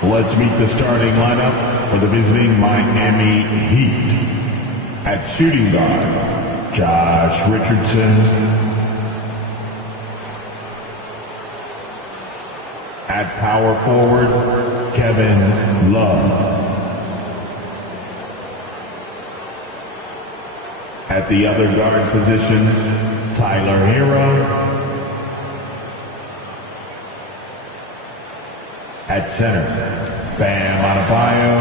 Let's meet the starting lineup for the visiting Miami Heat. At shooting guard, Josh Richardson. At power forward, Kevin Love. At the other guard position, Tyler Hero. At center, Bam Adebayo.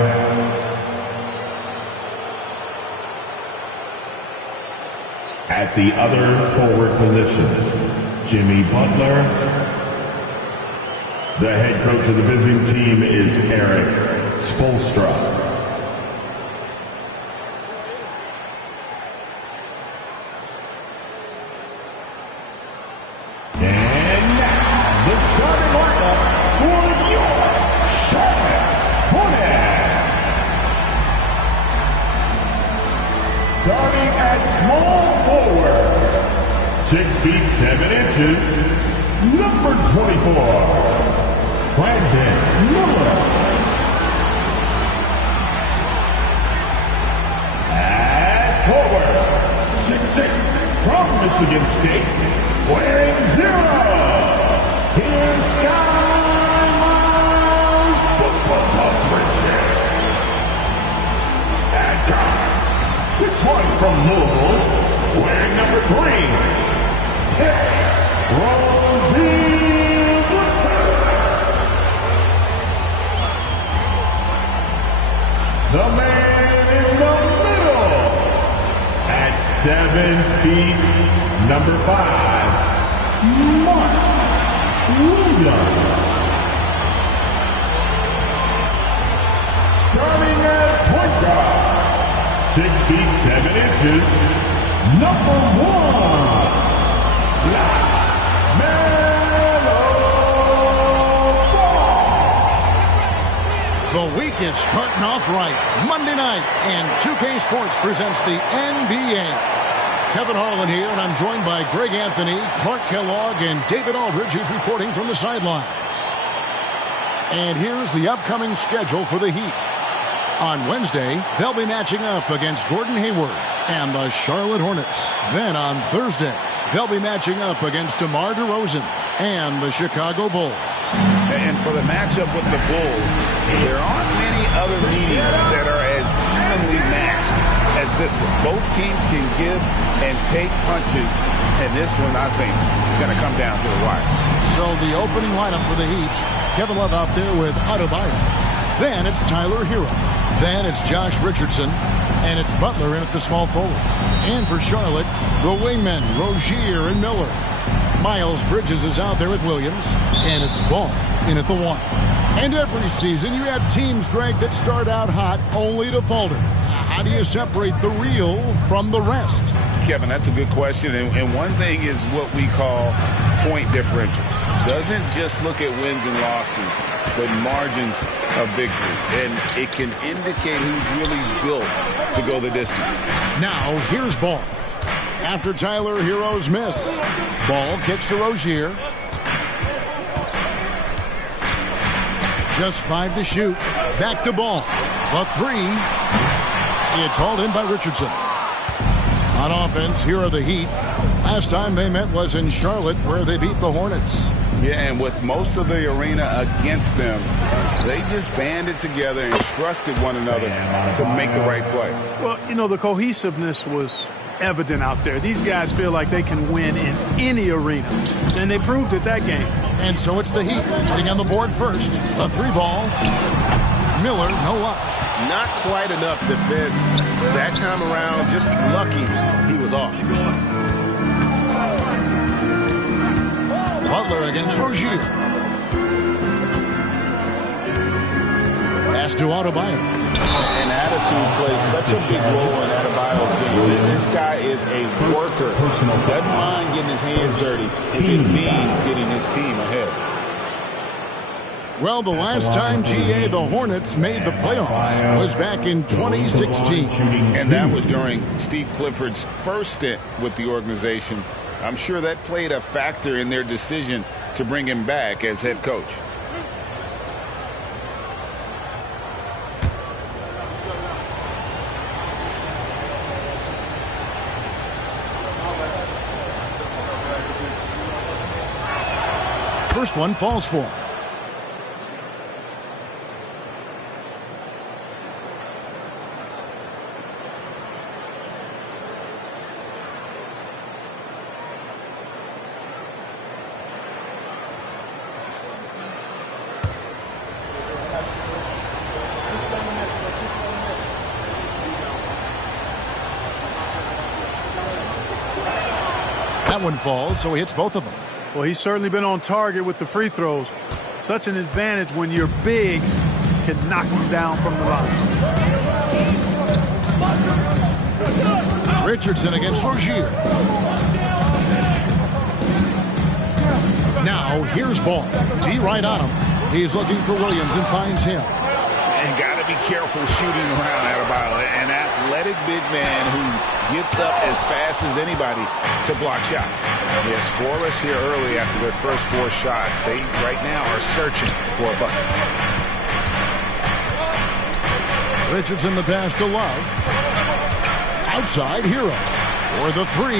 At the other forward position, Jimmy Butler. The head coach of the visiting team is Eric Spoelstra. Starting at small forward, 6 feet 7 inches, number 24, Brandon Miller. At forward, 6'6", from Michigan State, wearing 0. Here's Sky Miles Bridges. At guard, 6'1", from Louisville, wearing number 3, Terry Rozier. The man in the middle, at 7 feet, number 5, Mark Williams. Starting at point guard, 6 feet 7 inches, number 1, LaMelo Ball. The week is starting off right. Monday night, and 2K Sports presents the NBA. Kevin Harlan here, and I'm joined by Greg Anthony, Clark Kellogg, and David Aldridge, who's reporting from the sidelines. And here's the upcoming schedule for the Heat. On Wednesday, they'll be matching up against Gordon Hayward and the Charlotte Hornets. Then on Thursday, they'll be matching up against DeMar DeRozan and the Chicago Bulls. And for the matchup with the Bulls, there aren't many other meetings that are as evenly matched as this one. Both teams can give and take punches, and this one, I think, is going to come down to the wire. So the opening lineup for the Heat, Kevin Love out there with Adebayo. Then it's Tyler Hero. Then it's Josh Richardson, and it's Butler in at the small forward. And for Charlotte, the wingmen, Rozier and Miller. Miles Bridges is out there with Williams, and it's Ball in at the 1. And every season you have teams, Greg, that start out hot only to falter. How do you separate the real from the rest? Kevin, that's a good question, and one thing is what we call point differential. Doesn't just look at wins and losses, but margins of victory. And it can indicate who's really built to go the distance. Now, here's Ball. After Tyler Hero's miss, Ball kicks to Rozier. Just 5 to shoot. Back to Ball. The 3. It's hauled in by Richardson. On offense, here are the Heat. Last time they met was in Charlotte, where they beat the Hornets. Yeah, and with most of the arena against them, they just banded together and trusted one another to make the right play. Well, you know, the cohesiveness was evident out there. These guys feel like they can win in any arena, and they proved it that game. And so it's the Heat getting on the board first. A 3-ball. Miller, no luck. Not quite enough defense that time around. Just lucky he was off. Butler against Rozier. Pass to Adebayo. And attitude plays such a big role in Adebayo's game. This guy is a worker. Doesn't mind getting his hands dirty if it means getting his team ahead. Well, the last time, GA, the Hornets made the playoffs was back in 2016. And that was during Steve Clifford's first stint with the organization. I'm sure that played a factor in their decision to bring him back as head coach. first one falls for him. That one falls, so he hits both of them. Well, he's certainly been on target with the free throws. Such an advantage when your bigs can knock him down from the line. Richardson against Rozier. Now here's Ball. D right on him. He's looking for Williams and finds him. And got to be careful shooting around Adebayo. An athletic big man who gets up as fast as anybody to block shots. They're scoreless here early after their first 4 shots. They right now are searching for a bucket. Richardson the pass to Love. Outside Hero for the 3.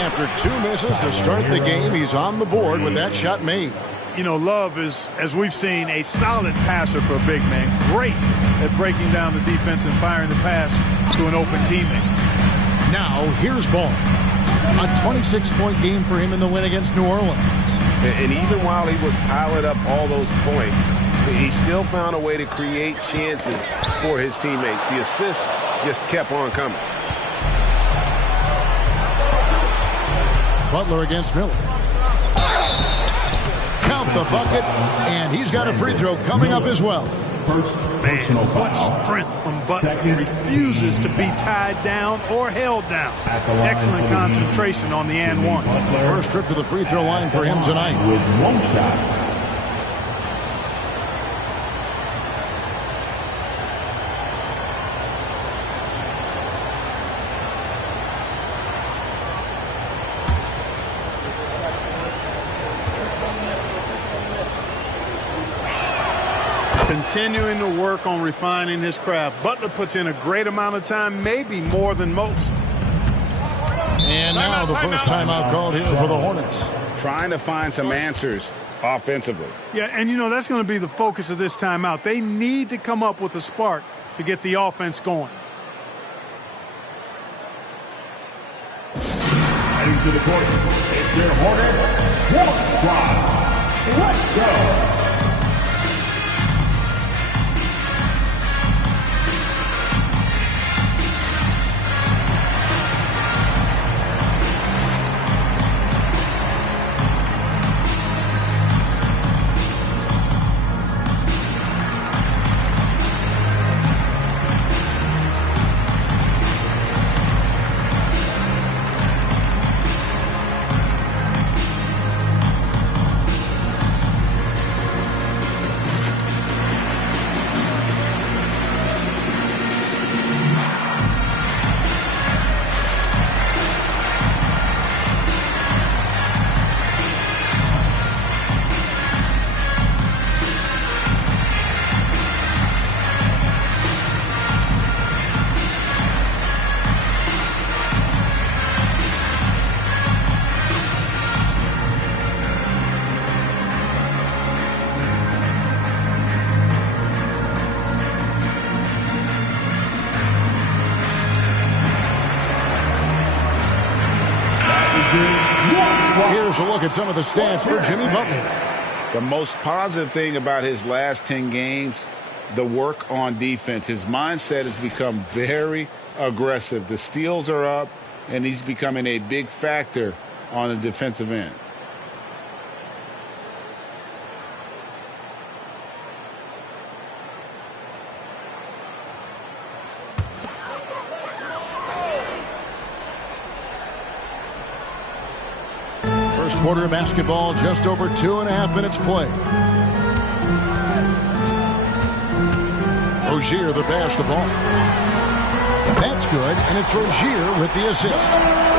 After 2 misses to start the game, he's on the board with that shot made. You know, Love is, as we've seen, a solid passer for a big man. Great at breaking down the defense and firing the pass to an open teammate. Now here's Ball. A 26-point game for him in the win against New Orleans. And even while he was piling up all those points, he still found a way to create chances for his teammates. The assists just kept on coming. Butler against Miller. Count the bucket, and he's got a free throw coming up as well. First Man, personal what foul. strength from Butler. Second Refuses to be tied down or held down. At the line Excellent for the concentration on the and one. Butler First trip to the free throw line for him tonight. with 1 shot. Continuing to work on refining his craft. Butler puts in a great amount of time, maybe more than most. And now the first timeout called here for the Hornets. Trying to find some answers offensively. Yeah, and you know, that's going to be the focus of this timeout. They need to come up with a spark to get the offense going. Heading to the court, it's your Hornets Sports Squad. Let's go. Here's a look at some of the stats for Jimmy Butler. The most positive thing about his last 10 games, the work on defense. His mindset has become very aggressive. The steals are up, and he's becoming a big factor on the defensive end. First quarter of basketball, just over 2.5 minutes play. Rozier the pass to Ball. That's good, and it's Rozier with the assist.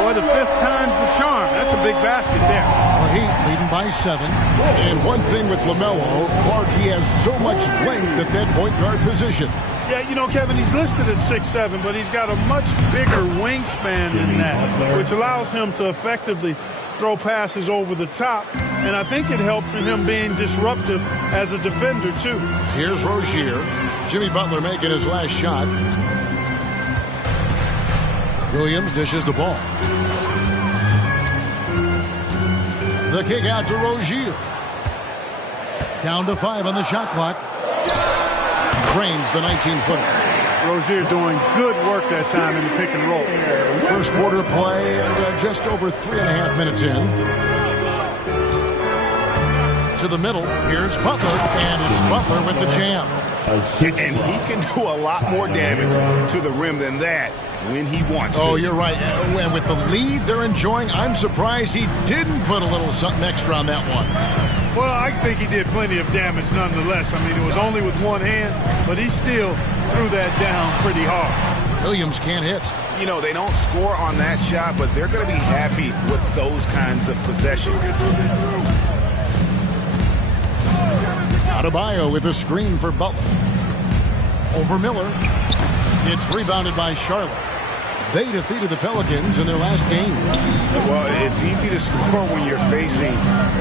Boy, the 5th time's the charm. That's a big basket there. The Heat leading by 7. And one thing with LaMelo, Clark, he has so much length at that point guard position. Yeah, you know, Kevin, he's listed at 6'7", but he's got a much bigger wingspan than that, which allows him to effectively throw passes over the top, and I think it helps in him being disruptive as a defender, too. Here's Rozier. Jimmy Butler making his last shot. Williams dishes the ball. The kick out to Rozier. Down to 5 on the shot clock. Drains the 19-footer. Rozier doing good work that time in the pick and roll. First quarter play and just over 3.5 minutes in. To the middle, here's Butler, and it's Butler with the jam. And he can do a lot more damage to the rim than that when he wants to. Oh, you're right. And with the lead they're enjoying, I'm surprised he didn't put a little something extra on that one. Well, I think he did plenty of damage nonetheless. I mean, it was only with one hand, but he still threw that down pretty hard. Williams can't hit. You know, they don't score on that shot, but they're going to be happy with those kinds of possessions. Adebayo with a screen for Butler. Over Miller. It's rebounded by Charlotte. They defeated the Pelicans in their last game. Well, it's easy to score when you're facing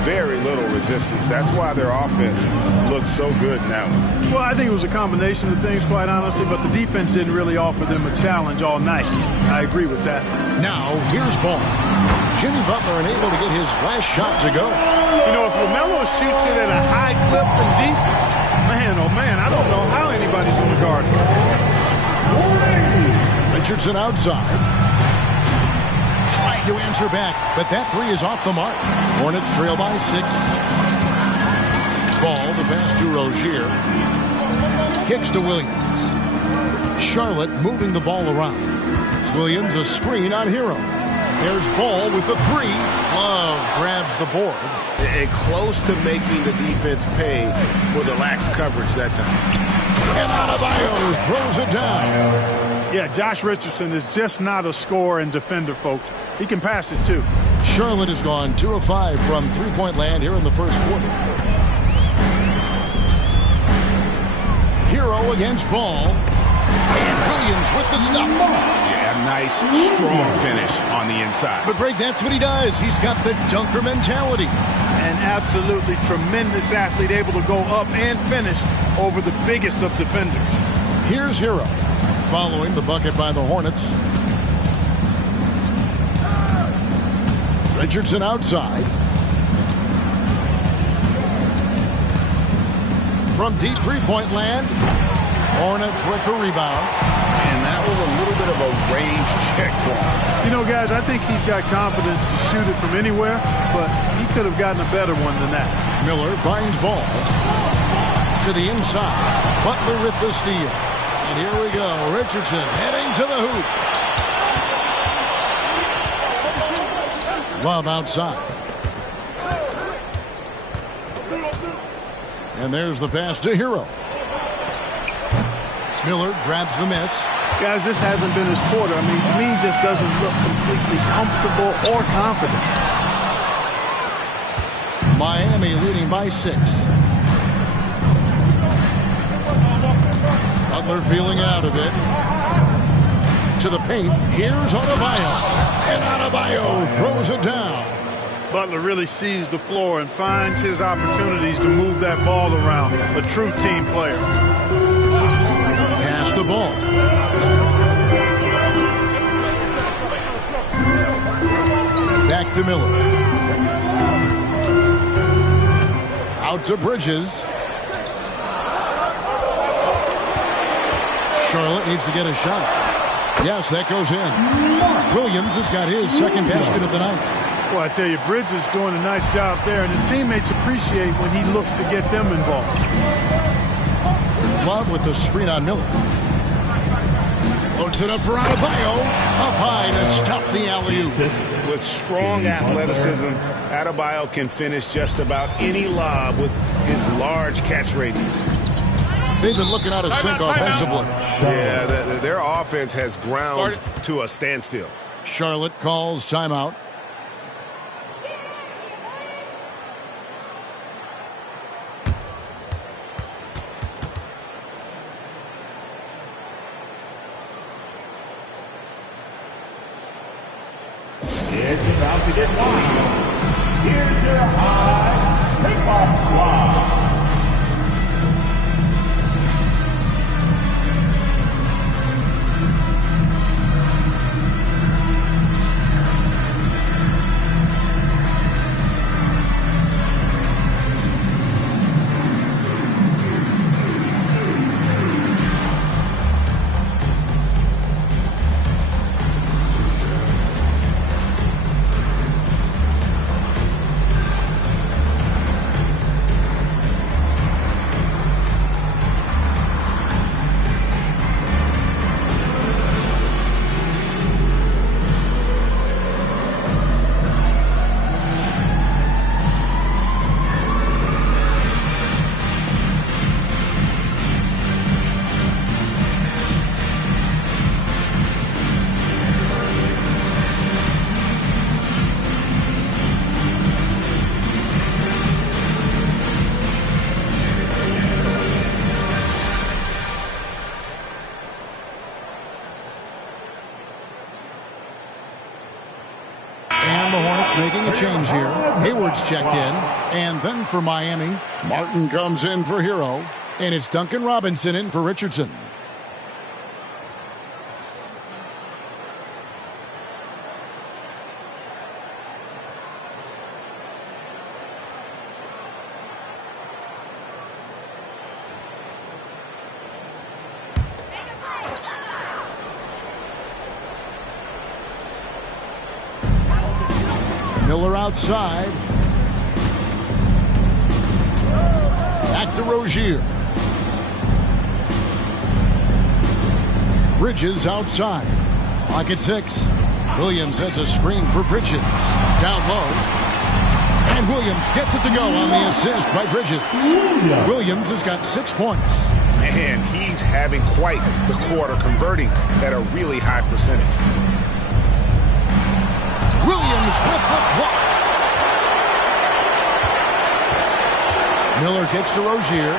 very little resistance. That's why their offense looks so good now. Well, I think it was a combination of things, quite honestly, but the defense didn't really offer them a challenge all night. I agree with that. Now, here's ball. Jimmy Butler unable to get his last shot to go. You know, if LaMelo shoots it at a high clip from deep, man, oh man, I don't know how anybody's going to guard him. Richardson outside. Trying to answer back, but that three is off the mark. Hornets trail by 6. Ball, the pass to Rozier. Kicks to Williams. Charlotte moving the ball around. Williams a screen on Hero. There's Ball with the 3. Love grabs the board. And close to making the defense pay for the lax coverage that time. And Adebayo throws it down. Yeah, Josh Richardson is just not a scorer and defender, folks. He can pass it, too. Charlotte has gone 2 of 5 from three-point land here in the first quarter. Hero against Ball. And Williams with the stuff. Yeah, a nice, strong finish on the inside. But, Greg, that's what he does. He's got the dunker mentality. An absolutely tremendous athlete, able to go up and finish over the biggest of defenders. Here's Hero. Following the bucket by the Hornets. Richardson outside. From deep three-point land. Hornets with the rebound. And that was a little bit of a range check for him. You know, guys, I think he's got confidence to shoot it from anywhere, but he could have gotten a better one than that. Miller finds Ball. To the inside. Butler with the steal. And here we go. Richardson heading to the hoop. Love outside. And there's the pass to Hero. Miller grabs the miss. Guys, this hasn't been his quarter. I mean, to me, he just doesn't look completely comfortable or confident. Miami leading by 6. Butler feeling out of it. To the paint. Here's Adebayo. And Adebayo throws it down. Butler really sees the floor and finds his opportunities to move that ball around. A true team player. Pass the ball. Back to Miller. Out to Bridges. Charlotte needs to get a shot. Yes, that goes in. Williams has got his second basket of the night. Well, I tell you, Bridges doing a nice job there, and his teammates appreciate when he looks to get them involved. Love with the screen on Miller. Looks it up for Adebayo. Up high to stuff the alley-oop. With strong athleticism, Adebayo can finish just about any lob with his large catch radius. They've been looking out of sync offensively. Yeah, their offense has ground to a standstill. Charlotte calls timeout. It's about to get wild. Here's your high tip-off squad. Making a change here. Hayward's checked in. And then for Miami, Martin comes in for Hero. And it's Duncan Robinson in for Richardson. Miller outside. Back to Rozier. Bridges outside. Lock at 6. Williams sets a screen for Bridges. Down low. And Williams gets it to go on the assist by Bridges. Williams has got 6 points. Man, he's having quite the quarter, converting at a really high percentage. Williams with the block. Miller gets to Rozier.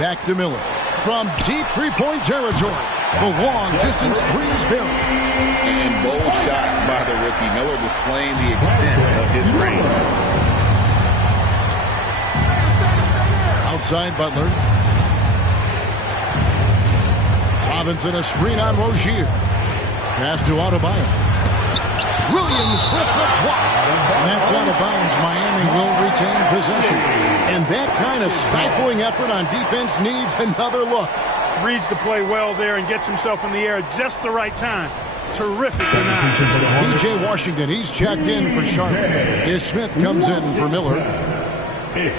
Back to Miller. From deep three-point territory. The long-distance three is buried. And bold shot by the rookie. Miller displaying the extent of his range. Outside Butler. Robinson a screen on Rozier. Pass to Adebayo. Williams with the block. And that's out of bounds. Miami will retain possession. And that kind of stifling effort on defense needs another look. Reads the play well there and gets himself in the air at just the right time. Terrific denial. P.J. Washington, he's checked in for Charlotte. Ish Smith comes in for Miller. Ish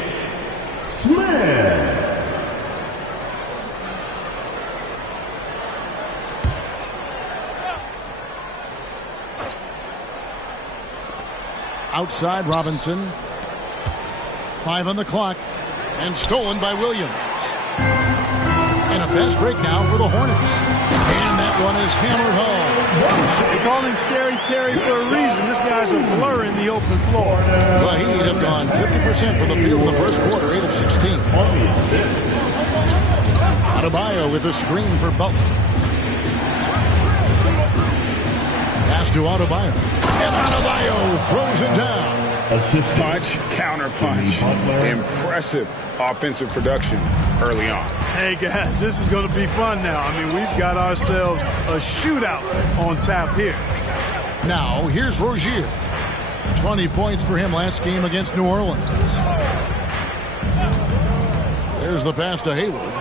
Smith. Outside Robinson. 5 on the clock. And stolen by Williams. And a fast break now for the Hornets. And that one is hammered home. They call him Scary Terry for a reason. This guy's a blur in the open floor. The Heat have gone 50% from the field in the first quarter, 8 of 16. Adebayo with a screen for Butler. Pass to Adebayo. And Adebayo throws it down. Assist Punch, counter punch. Impressive offensive production early on. Hey, guys, this is going to be fun now. I mean, we've got ourselves a shootout on tap here. Now, here's Rozier. 20 points for him last game against New Orleans. There's the pass to Hayward.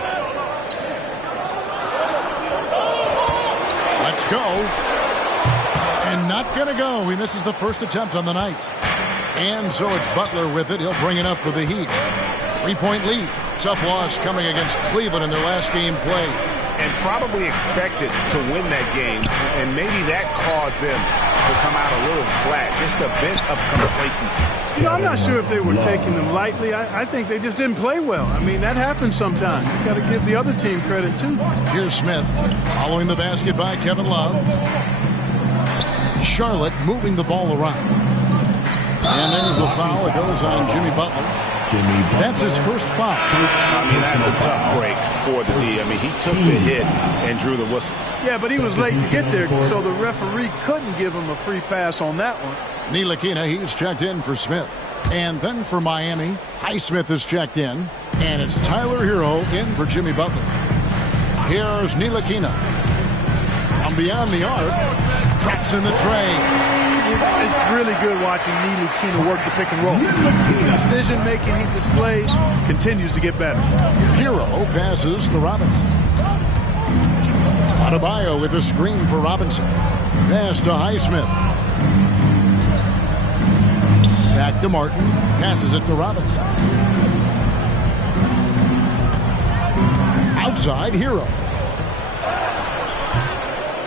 Let's go. And not going to go. He misses the first attempt on the night. And so it's Butler with it. He'll bring it up for the Heat. 3-point lead. Tough loss coming against Cleveland in their last game play. And probably expected to win that game. And maybe that caused them to come out a little flat. Just a bit of complacency. You know, I'm not sure if they were taking them lightly. I think they just didn't play well. I mean, that happens sometimes. You got to give the other team credit, too. Here's Smith following the basket by Kevin Love. Charlotte moving the ball around. And there's a foul. It goes on Jimmy Butler. Jimmy Butler. That's his first foul. I mean, that's a tough break for the D. I mean, he took the hit and drew the whistle. Yeah, but he was late to get there, so the referee couldn't give him a free pass on that one. Ntilikina, he's checked in for Smith. And then for Miami, Highsmith is checked in. And it's Tyler Hero in for Jimmy Butler. Here's Ntilikina. From beyond the arc, traps in the tray. It's really good watching Ntilikina work the pick and roll. The decision-making he displays continues to get better. Hero passes to Robinson. Adebayo with a screen for Robinson. Pass to Highsmith. Back to Martin. Passes it to Robinson. Outside, Hero.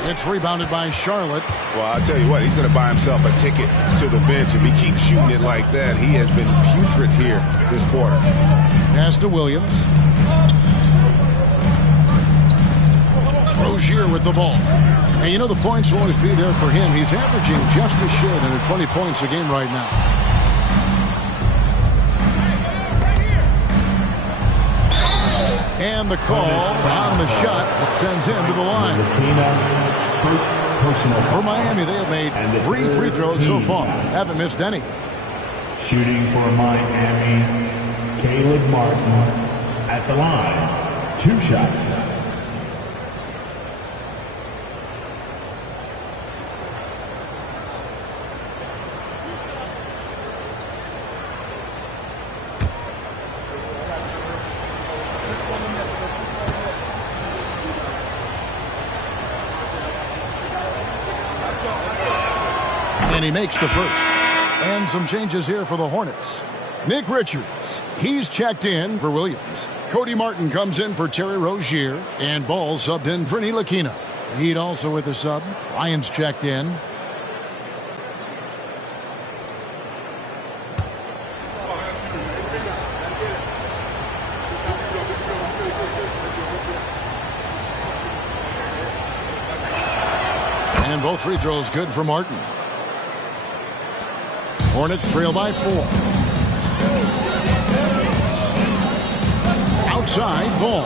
It's rebounded by Charlotte. Well, I'll tell you what, he's going to buy himself a ticket to the bench. If he keeps shooting it like that, he has been putrid here this quarter. Pass to Williams. Rozier with the ball. And you know the points will always be there for him. He's averaging just a shade under 20 points a game right now. And the call on the shot that sends him to the line. For Miami, they have made 3 free throws so far. Haven't missed any. Shooting for Miami, Caleb Martin at the line. 2 shots. And he makes the first. And some changes here for the Hornets. Nick Richards, he's checked in for Williams. Cody Martin comes in for Terry Rozier. And Ball subbed in for Ntilikina. Heat also with a sub. Ryan's checked in. And both free throws good for Martin. Hornets trail by 4. Outside, Ball.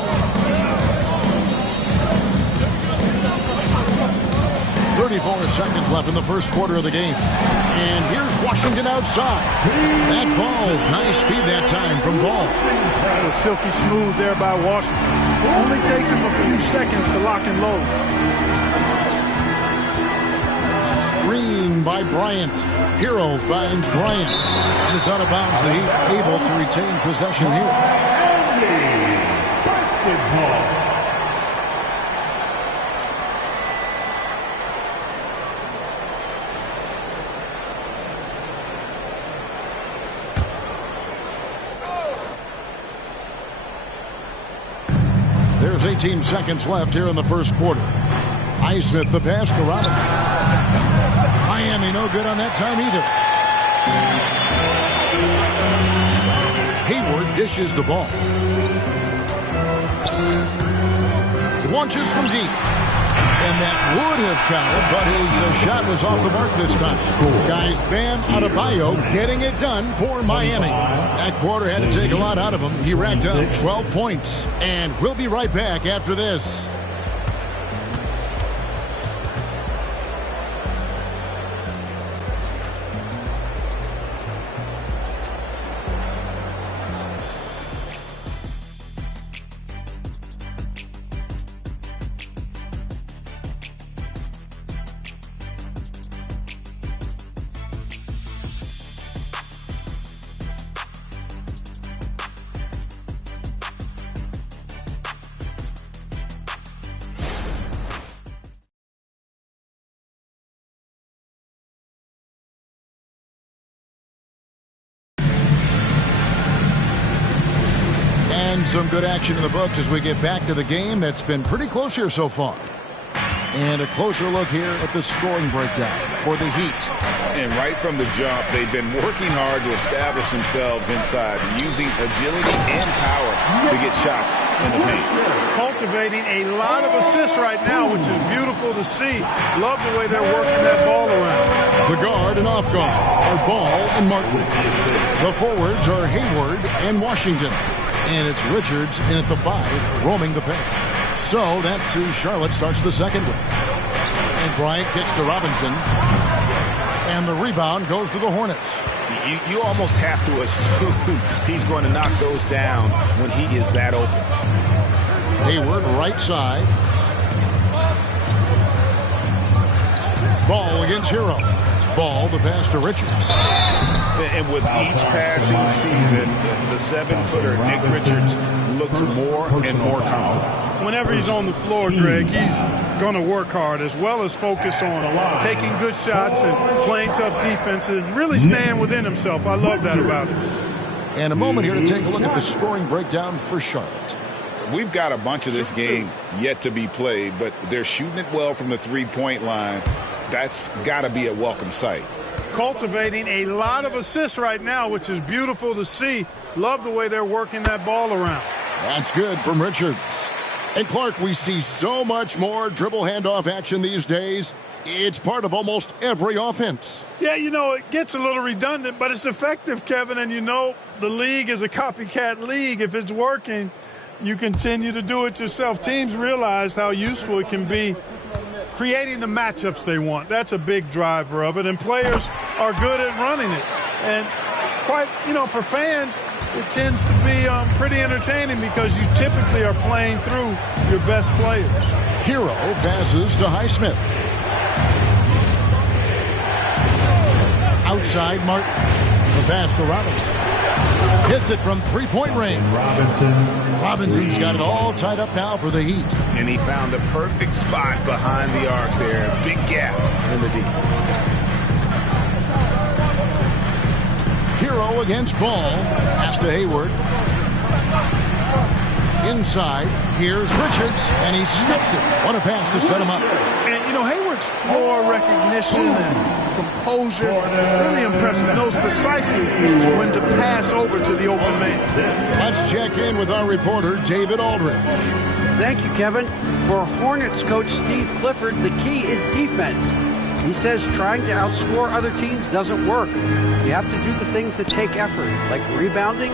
34 seconds left in the first quarter of the game. And here's Washington outside. That falls. Nice feed that time from Ball. That was silky smooth there by Washington. Only takes him a few seconds to lock and load. Screen by Bryant. Hero finds Bryant. And is out of bounds. The Heat able to retain possession here. Basketball. There's 18 seconds left here in the first quarter. Highsmith the pass to Robinson. Miami no good on that time either. Hayward dishes the ball. Launches from deep. And that would have counted, but his shot was off the mark this time. Guys, Bam Adebayo getting it done for Miami. That quarter had to take a lot out of him. He racked up 12 points. And we'll be right back after this. And some good action in the books as we get back to the game that's been pretty close here so far. And a closer look here at the scoring breakdown for the Heat. And right from the jump, they've been working hard to establish themselves inside, using agility and power to get shots in the paint. Cultivating a lot of assists right now, which is beautiful to see. Love the way they're working that ball around. The guard and off guard are Ball and Martin. The forwards are Hayward and Washington. And it's Richards in at the 5, roaming the paint. So that's who Charlotte starts the second with. And Bryant kicks to Robinson. And the rebound goes to the Hornets. You almost have to assume he's going to knock those down when he is that open. Hayward right side. Ball against Hero. Ball the pass to Richards. And with each passing season, the 7-footer Nick Richards looks more and more confident. Whenever he's on the floor, Greg, he's going to work hard as well as focus on taking good shots and playing tough defense and really staying within himself. I love that about him. And a moment here to take a look at the scoring breakdown for Charlotte. We've got a bunch of this game yet to be played, but they're shooting it well from the three-point line. That's got to be a welcome sight. Cultivating a lot of assists right now, which is beautiful to see. Love the way they're working that ball around. That's good from Richards. And Clark, we see so much more dribble handoff action these days. It's part of almost every offense. Yeah, it gets a little redundant, but it's effective, Kevin. And the league is a copycat league. If it's working, you continue to do it yourself. Teams realize how useful it can be creating the matchups they want. That's a big driver of it. And players are good at running it. And quite, for fans, it tends to be pretty entertaining because you typically are playing through your best players. Hero passes to Highsmith. Outside Martin. The pass to Robinson. Hits it from three-point range. Robinson's got it all tied up now for the Heat. And he found the perfect spot behind the arc there. Big gap in the deep. Hero against Ball. Pass to Hayward. Inside. Here's Richards. And he stuffs it. What a pass to set him up. And, Hayward's floor recognition and composure, really impressive. Knows precisely when to pass over to the open man. Let's check in with our reporter, David Aldridge. Thank you, Kevin. For Hornets coach Steve Clifford, the key is defense. He says trying to outscore other teams doesn't work. You have to do the things that take effort, like rebounding,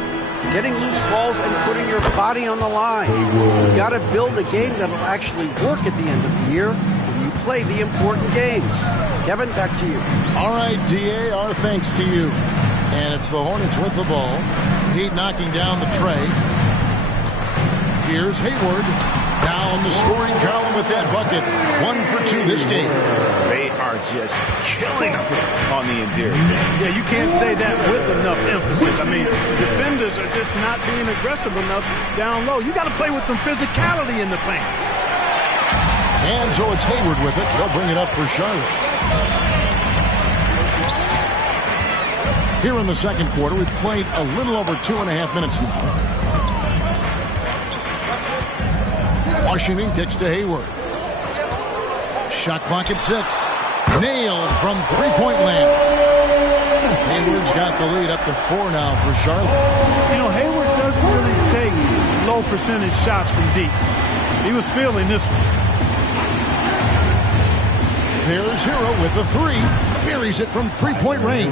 getting loose balls, and putting your body on the line. You've got to build a game that will actually work at the end of the year when you play the important games. Kevin, back to you. All right, DA, our thanks to you. And it's the Hornets with the ball. Heat knocking down the tray. Here's Hayward. Down the scoring column with that bucket. 1 for 2 this game. They are just killing them on the interior. Yeah, you can't say that with enough emphasis. I mean, defenders are just not being aggressive enough down low. You got to play with some physicality in the paint. And so it's Hayward with it. They'll bring it up for Charlotte. Here in the second quarter, we've played a little over 2.5 minutes now. Washington kicks to Hayward. Shot clock at 6. Nailed from three-point land. Hayward's got the lead up to 4 now for Charlotte. Hayward doesn't really take low percentage shots from deep. He was feeling this one. There's Hero with the 3. Buries it from three-point range.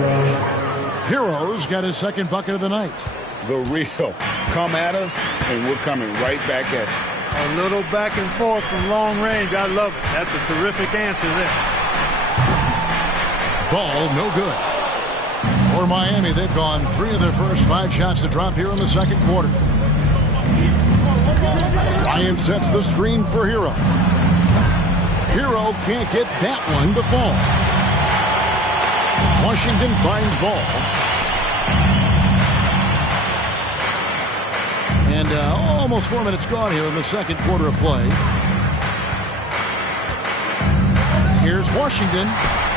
Hero's got his second bucket of the night. The real. Come at us, and we're coming right back at you. A little back and forth from long range. I love it. That's a terrific answer there. Ball no good. For Miami, they've gone 3 of their first 5 shots to drop here in the second quarter. Bryant sets the screen for Hero. Hero can't get that one to fall. Washington finds Ball. And almost 4 minutes gone here in the second quarter of play. Here's Washington.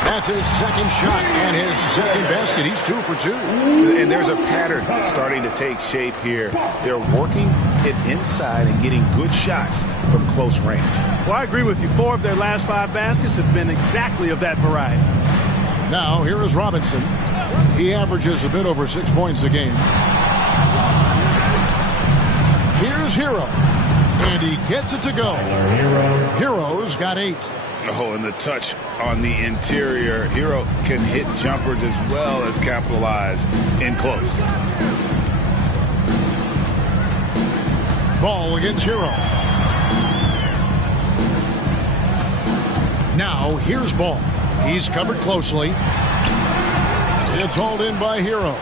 That's his second shot and his second basket. He's 2 for 2. And there's a pattern starting to take shape here. They're working it inside and getting good shots from close range. Well, I agree with you. 4 of their last 5 baskets have been exactly of that variety. Now, here is Robinson. He averages a bit over 6 points a game. Here's Hero. And he gets it to go. Hero's got 8. Oh, and the touch on the interior. Hero can hit jumpers as well as capitalize in close. Ball against Hero. Now, here's Ball. He's covered closely. It's hauled in by Hero.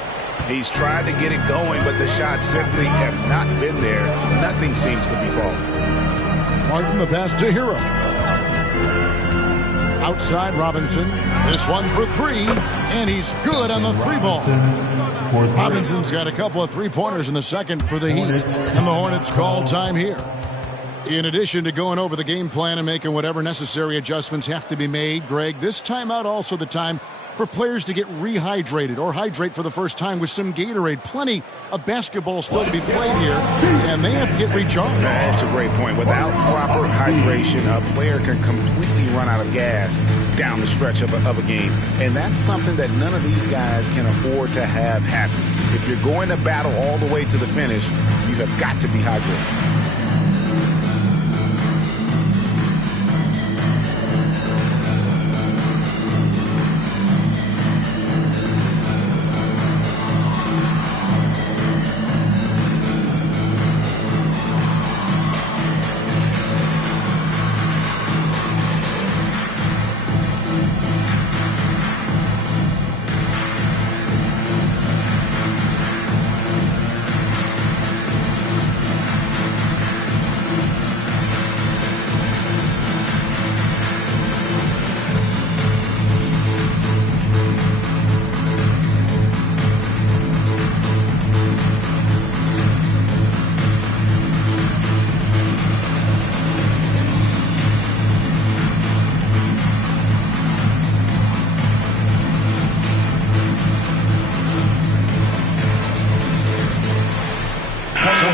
He's tried to get it going, but the shots simply have not been there. Nothing seems to be falling. Martin, the pass to Hero. Outside Robinson. This one for 3. And he's good on the 3 ball. Robinson's got a couple of 3-pointers in the second for the Heat. And the Hornets call time here. In addition to going over the game plan and making whatever necessary adjustments have to be made, Greg, this timeout also the time for players to get rehydrated or hydrate for the first time with some Gatorade. Plenty of basketball still to be played here, and they have to get recharged. That's a great point. Without proper hydration, a player can completely run out of gas down the stretch of a game. And that's something that none of these guys can afford to have happen. If you're going to battle all the way to the finish, you have got to be hydrated.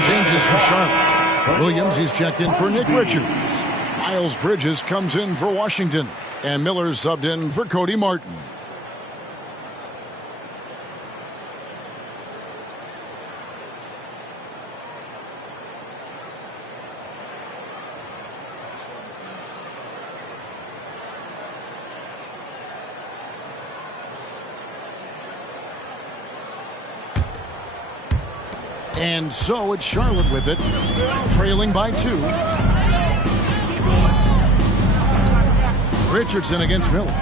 Changes for Charlotte. Williams, he's checked in for Nick Richards. Miles Bridges comes in for Washington. And Miller's subbed in for Cody Martin. And so it's Charlotte with it, trailing by 2. Richardson against Miller.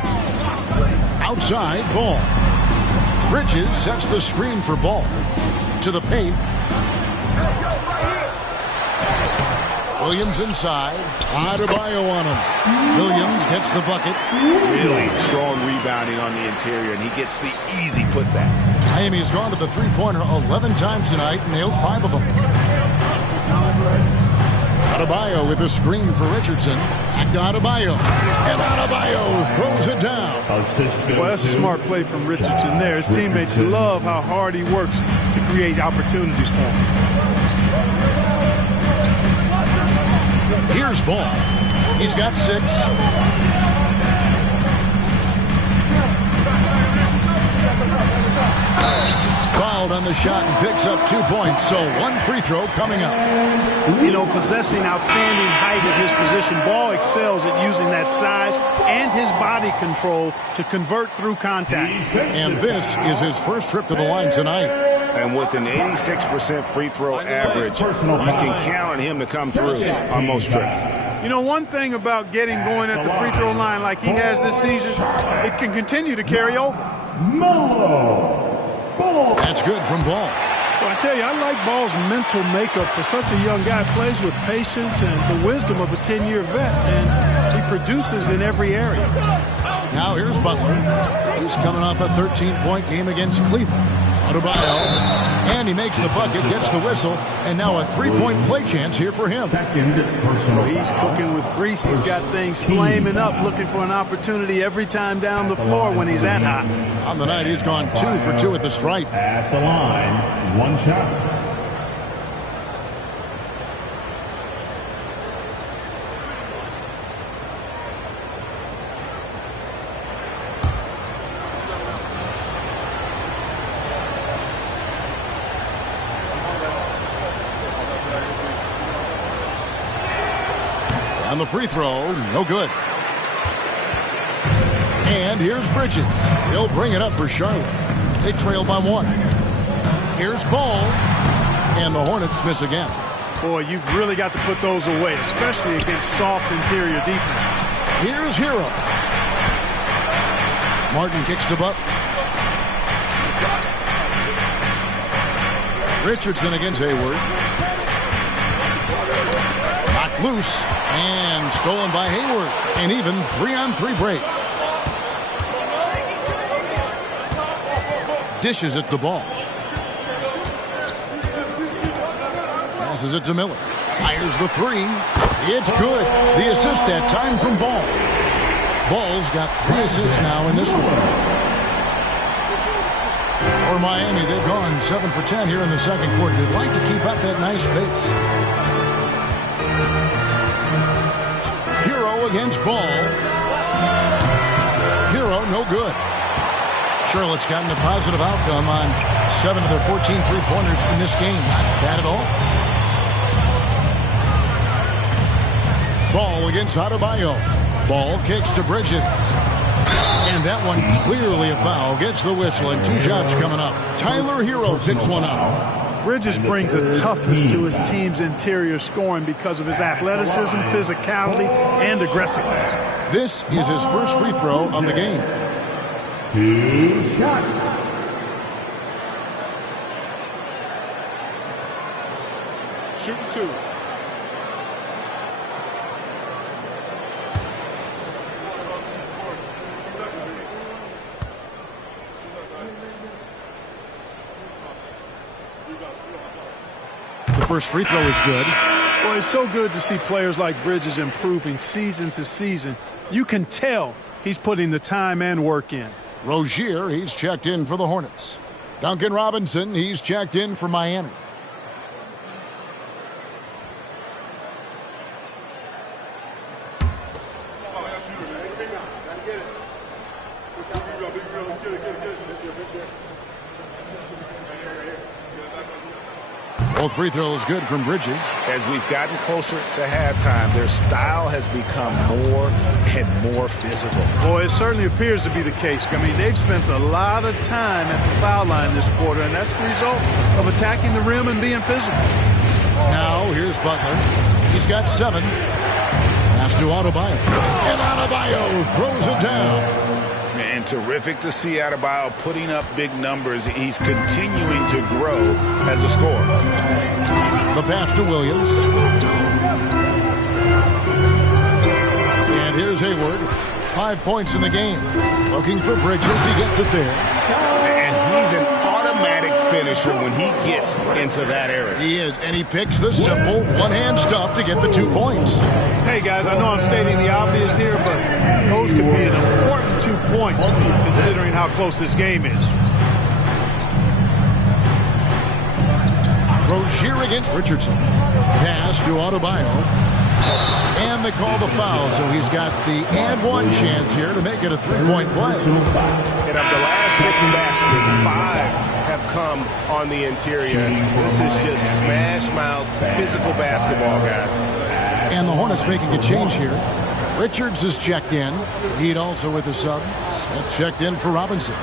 Outside, Ball. Bridges sets the screen for Ball. To the paint. Williams inside. Adebayo on him. Williams gets the bucket. Really strong rebounding on the interior, and he gets the easy putback. Miami has gone to the three-pointer 11 times tonight and nailed 5 of them. Adebayo with a screen for Richardson. Back to Adebayo. And Adebayo throws it down. Well, that's a smart play from Richardson there. His teammates love how hard he works to create opportunities for him. Here's Ball. He's got 6. Fouled on the shot and picks up 2 points. So 1 free throw coming up. You know, possessing outstanding height at his position, Ball excels at using that size and his body control to convert through contact. And this is his first trip to the line tonight. And with an 86% free throw average, you can count on him to come through on most trips. You know, one thing about getting going at the free throw line like he has this season, it can continue to carry over. That's good from Ball. Well, I tell you, I like Ball's mental makeup for such a young guy. Plays with patience and the wisdom of a 10-year vet, and he produces in every area. Now here's Butler. He's coming off a 13-point game against Cleveland. Adebayo. And he makes the bucket, gets the whistle, and now a three-point play chance here for him. He's cooking with grease. He's got things flaming up, looking for an opportunity every time down the floor when he's that hot. On the night, he's gone 2 for 2 at the stripe. At the line, one shot. On the free throw, no good. And here's Bridges. He'll bring it up for Charlotte. They trail by 1. Here's Ball. And the Hornets miss again. Boy, you've really got to put those away, especially against soft interior defense. Here's Hero. Martin kicks to Buck. Richardson against Hayward. Knocked loose. And stolen by Hayward. An even 3-on-3 break. Dishes it to Ball. Passes it to Miller. Fires the 3. It's good. The assist that time from Ball. Ball's got 3 assists now in this one. For Miami, they've gone 7 for 10 here in the second quarter. They'd like to keep up that nice pace. Against Ball. Hero, no good. Charlotte's gotten a positive outcome on 7 of their 14 three-pointers in this game. Not bad at all. Ball against Adebayo. Ball kicks to Bridges. And that one clearly a foul. Gets the whistle and 2 shots coming up. Tyler Hero picks one up. Bridges brings a toughness to his team's interior scoring because of his athleticism, physicality, and aggressiveness. This is his first free throw of the game. 2 shots. Shooting 2. The first free throw is good. Well, it's so good to see players like Bridges improving season to season. You can tell he's putting the time and work in. Rozier, he's checked in for the Hornets. Duncan Robinson, he's checked in for Miami. Both free throws good from Bridges. As we've gotten closer to halftime, their style has become more and more physical. Boy, it certainly appears to be the case. I mean, they've spent a lot of time at the foul line this quarter, and that's the result of attacking the rim and being physical. Now, here's Butler. He's got 7. Pass to Adebayo. And Adebayo throws it down. And terrific to see Adebayo putting up big numbers. He's continuing to grow as a scorer. The pass to Williams. And here's Hayward. 5 points in the game. Looking for Bridges. He gets it there. And he's an automatic finisher when he gets into that area. He is, and he picks the simple one-hand stuff to get the 2 points. Hey, guys, I know I'm stating the obvious here, but those could be an important 2 points considering how close this game is. Rozier against Richardson. Pass to Adebayo. And they call the foul, so he's got the and 1 chance here to make it a 3-point play. And of the last 6 baskets, 5 have come on the interior. This is just smash-mouth physical basketball, guys. And the Hornets making a change here. Richards is checked in. Heat also with the sub. Smith checked in for Robinson.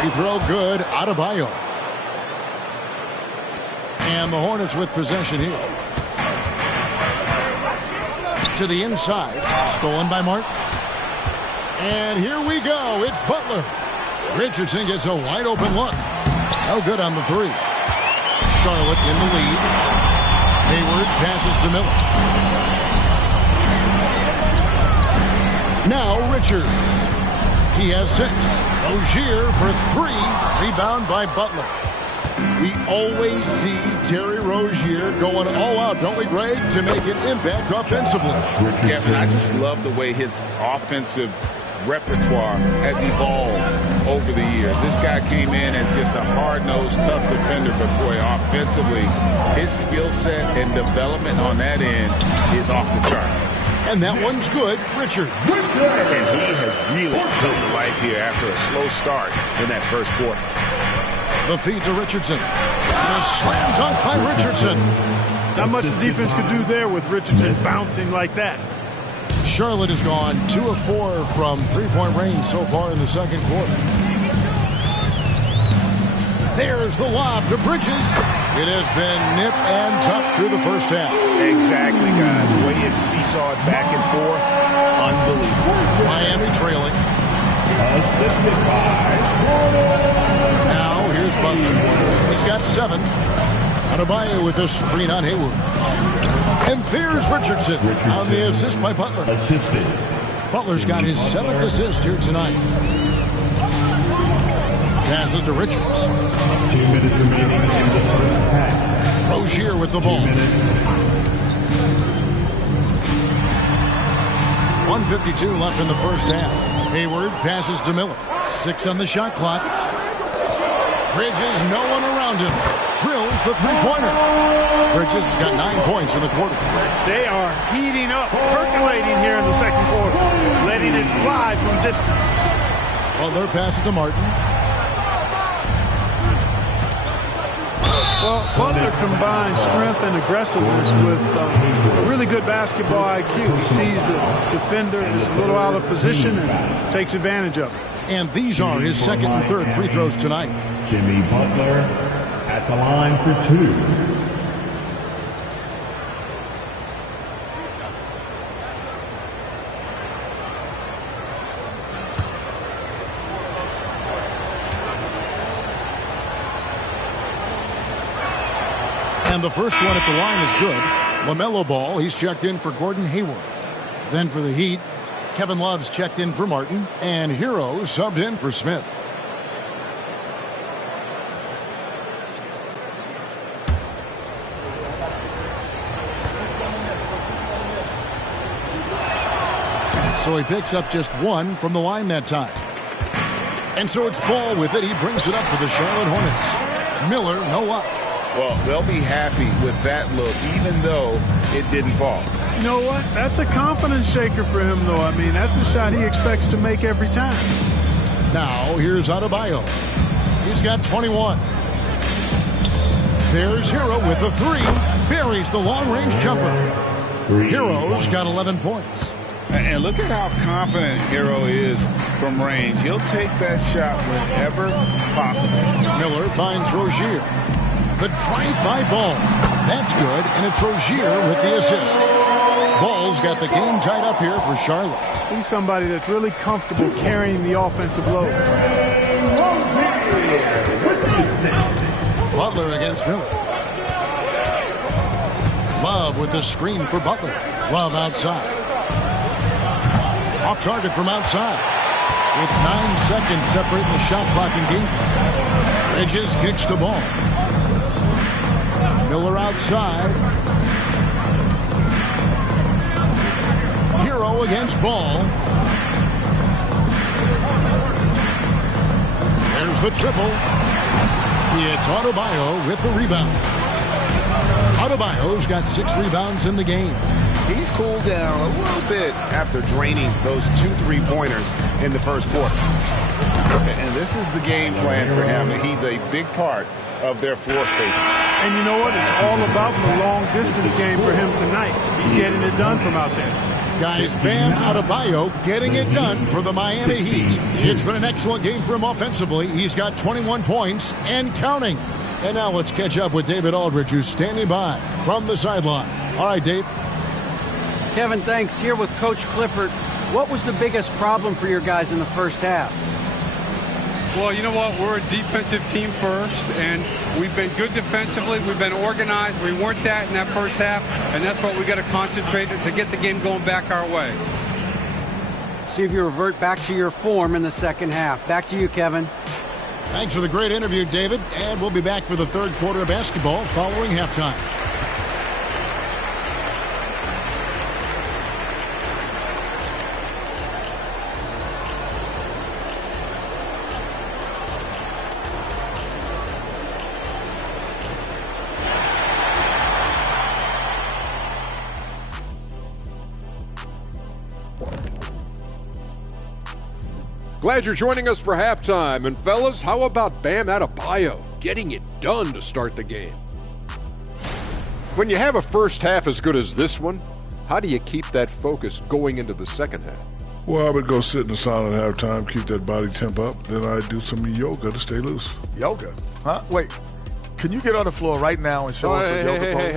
Free throw good. Adebayo. And the Hornets with possession here. To the inside. Stolen by Martin. And here we go. It's Butler. Richardson gets a wide open look. No good on the three. Charlotte in the lead. Hayward passes to Miller. Now Richard. He has 6. Rozier for 3. Rebound by Butler. We always see Terry Rozier going all out, don't we, Greg, to make an impact offensively. Kevin, I just love the way his offensive repertoire has evolved over the years. This guy came in as just a hard-nosed, tough defender, but boy, offensively, his skill set and development on that end is off the charts. And that one's good, Richard. And he has really come to life here after a slow start in that first quarter. The feed to Richardson. And a slam dunk by Richardson. Not much the defense could do there with Richardson bouncing like that. Charlotte has gone 2 of 4 from three-point range so far in the second quarter. There's the lob to Bridges. It has been nip and tuck through the first half. Exactly, guys. The way it seesawed back and forth, unbelievable. Miami trailing. Assisted by. Now here's Butler. He's got 7. Adebayo with the screen on Hayward. And there's Richardson on the assist by Butler. Assisted. Butler's got his 7th assist here tonight. Passes to Richards. 2 minutes remaining in the first half. Rozier with the ball. 1:52 left in the first half. Hayward passes to Miller. 6 on the shot clock. Bridges, no one around him. Drills the three-pointer. Bridges has got 9 points in the quarter. They are heating up, percolating here in the second quarter, letting it fly from distance. Butler passes to Martin. Well, Butler combines strength and aggressiveness with really good basketball IQ. He sees the defender is a little out of position and takes advantage of it. And these are his second and third free throws tonight. Jimmy Butler at the line for 2. And the first one at the line is good. LaMelo Ball, he's checked in for Gordon Hayward. Then for the Heat, Kevin Love's checked in for Martin. And Hero subbed in for Smith. So he picks up just 1 from the line that time. And so it's Ball with it. He brings it up for the Charlotte Hornets. Miller, no up. Well, they'll be happy with that look, even though it didn't fall. You know what? That's a confidence shaker for him, though. I mean, that's a shot he expects to make every time. Now, here's Adebayo. He's got 21. There's Hero with the 3. Buries the long-range jumper. Hero's got 11 points. And look at how confident Hero is from range. He'll take that shot whenever possible. Miller finds Rozier. The drive-by Ball. That's good, and it's Rozier with the assist. Ball's got the game tied up here for Charlotte. He's somebody that's really comfortable carrying the offensive load. Butler against Miller. Love with the screen for Butler. Love outside. Off target from outside. It's 9 seconds separating the shot clock and game clock. Bridges kicks the ball. Miller outside. Hero against Ball. There's the triple. It's Adebayo with the rebound. Adebayo's got 6 rebounds in the game. He's cooled down a little bit after draining those 2 3-pointers in the first quarter. And this is the game plan for him. He's a big part of their floor space. And you know what? It's all about the long-distance game for him tonight. He's getting it done from out there. Guys, Bam Adebayo getting it done for the Miami Heat. It's been an excellent game for him offensively. He's got 21 points and counting. And now let's catch up with David Aldridge, who's standing by from the sideline. All right, Dave. Kevin, thanks. Here with Coach Clifford. What was the biggest problem for your guys in the first half? Well, you know what? We're a defensive team first, and we've been good defensively. We've been organized. We weren't that in that first half, and that's what we got to concentrate to get the game going back our way. See if you revert back to your form in the second half. Back to you, Kevin. Thanks for the great interview, David. And we'll be back for the third quarter of basketball following halftime. Glad you're joining us for halftime. And fellas, how about Bam Adebayo getting it done to start the game? When you have a first half as good as this one, how do you keep that focus going into the second half? Well, I would go sit in the sauna at halftime, keep that body temp up. Then I'd do some yoga to stay loose. Yoga? Huh? Wait, can you get on the floor right now and show us a yoga pose?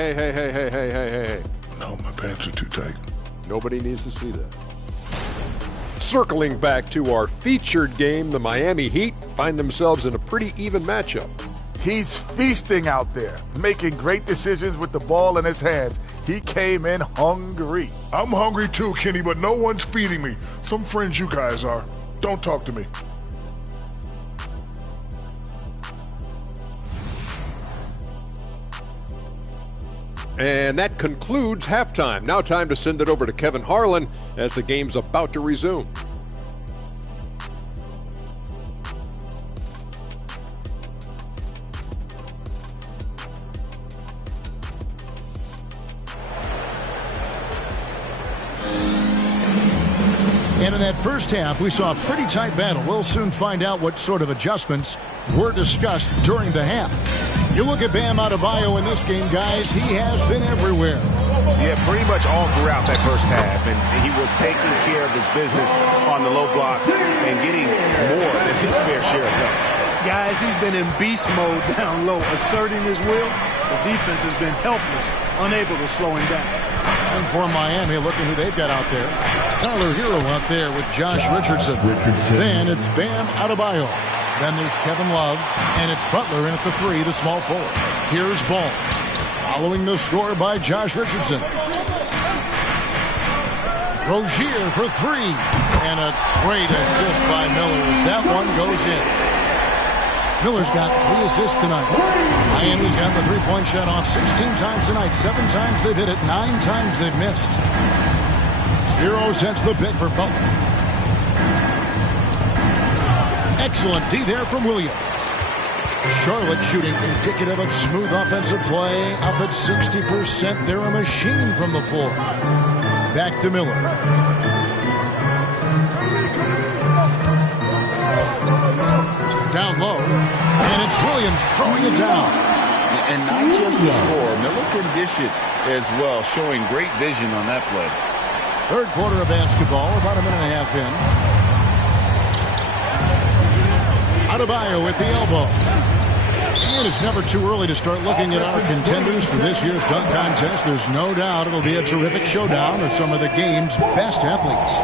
Hey. No, my pants are too tight. Nobody needs to see that. Circling back to our featured game, the Miami Heat find themselves in a pretty even matchup. He's feasting out there, making great decisions with the ball in his hands. He came in hungry. I'm hungry too, Kenny, but no one's feeding me. Some friends you guys are. Don't talk to me. And that concludes halftime. Now time to send it over to Kevin Harlan as the game's about to resume. And in that first half, we saw a pretty tight battle. We'll soon find out what sort of adjustments were discussed during the half. You look at Bam Adebayo in this game, guys, he has been everywhere. Yeah, pretty much all throughout that first half. And he was taking care of his business on the low blocks and getting more than his fair share of them. Guys, he's been in beast mode down low, asserting his will. The defense has been helpless, unable to slow him down. And for Miami, looking who they've got out there. Tyler Hero out there with Josh Richardson. Then it's Bam Adebayo. Then there's Kevin Love, and it's Butler in at the three, the small forward. Here's Ball, following the score by Josh Richardson. Rozier for three, and a great assist by Miller as that one goes in. Miller's got 3 assists tonight. Miami's got the three-point shot off 16 times tonight. 7 times they've hit it, 9 times they've missed. Hero sets the pick for Butler. Excellent D there from Williams. Charlotte shooting indicative of smooth offensive play. Up at 60%. They're a machine from the floor. Back to Miller. Down low. And it's Williams throwing it down. And not just the score. Miller can dish it as well, showing great vision on that play. Third quarter of basketball, about a minute and a half in. Adebayo at the elbow. And it's never too early to start looking at our contenders for this year's dunk contest. There's no doubt it'll be a terrific showdown of some of the game's best athletes.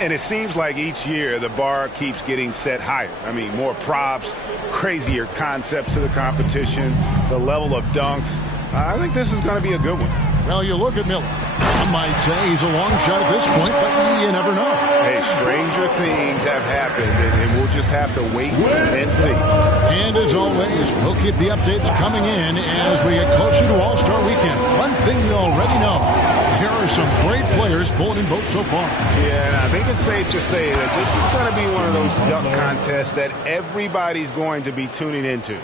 And it seems like each year the bar keeps getting set higher. I mean, more props, crazier concepts to the competition, the level of dunks. I think this is going to be a good one. Well, you look at Miller. Some might say he's a long shot at this point, but you never know. Hey, stranger things have happened, and we'll just have to wait and see. And as always, we'll keep the updates coming in as we get closer to All-Star Weekend. One thing we already know, there are some great players pulling in votes so far. Yeah, and I think it's safe to say that this is going to be one of those dunk contests that everybody's going to be tuning into.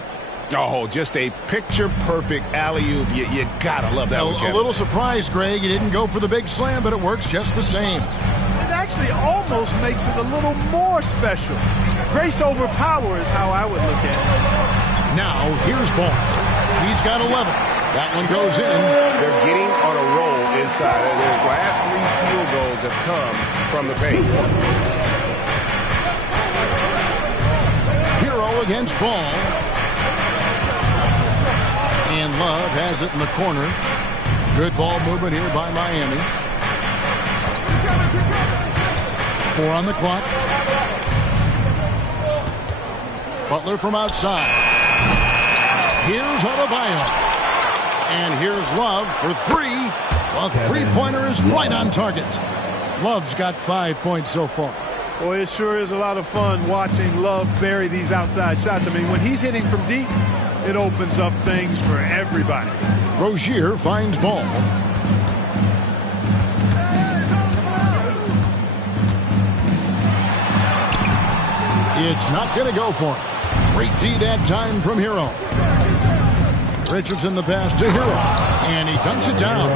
Oh, just a picture-perfect alley-oop. You gotta love that one, Kevin. A little surprised, Greg. He didn't go for the big slam, but it works just the same. It actually almost makes it a little more special. Grace over power is how I would look at it. Now, here's Ball. He's got 11. That one goes in. They're getting on a roll inside. Their last 3 field goals have come from the paint. Hero against Ball. And Love has it in the corner. Good ball movement here by Miami. 4 on the clock. Butler from outside. Here's Adebayo. And here's Love for 3. A three-pointer is right on target. Love's got 5 points so far. Boy, it sure is a lot of fun watching Love bury these outside shots. I mean, when he's hitting from deep, it opens up things for everybody. Rozier finds Ball. It's not going to go for him. Great D that time from Hero. Richardson the pass to Hero. And he dunks it down.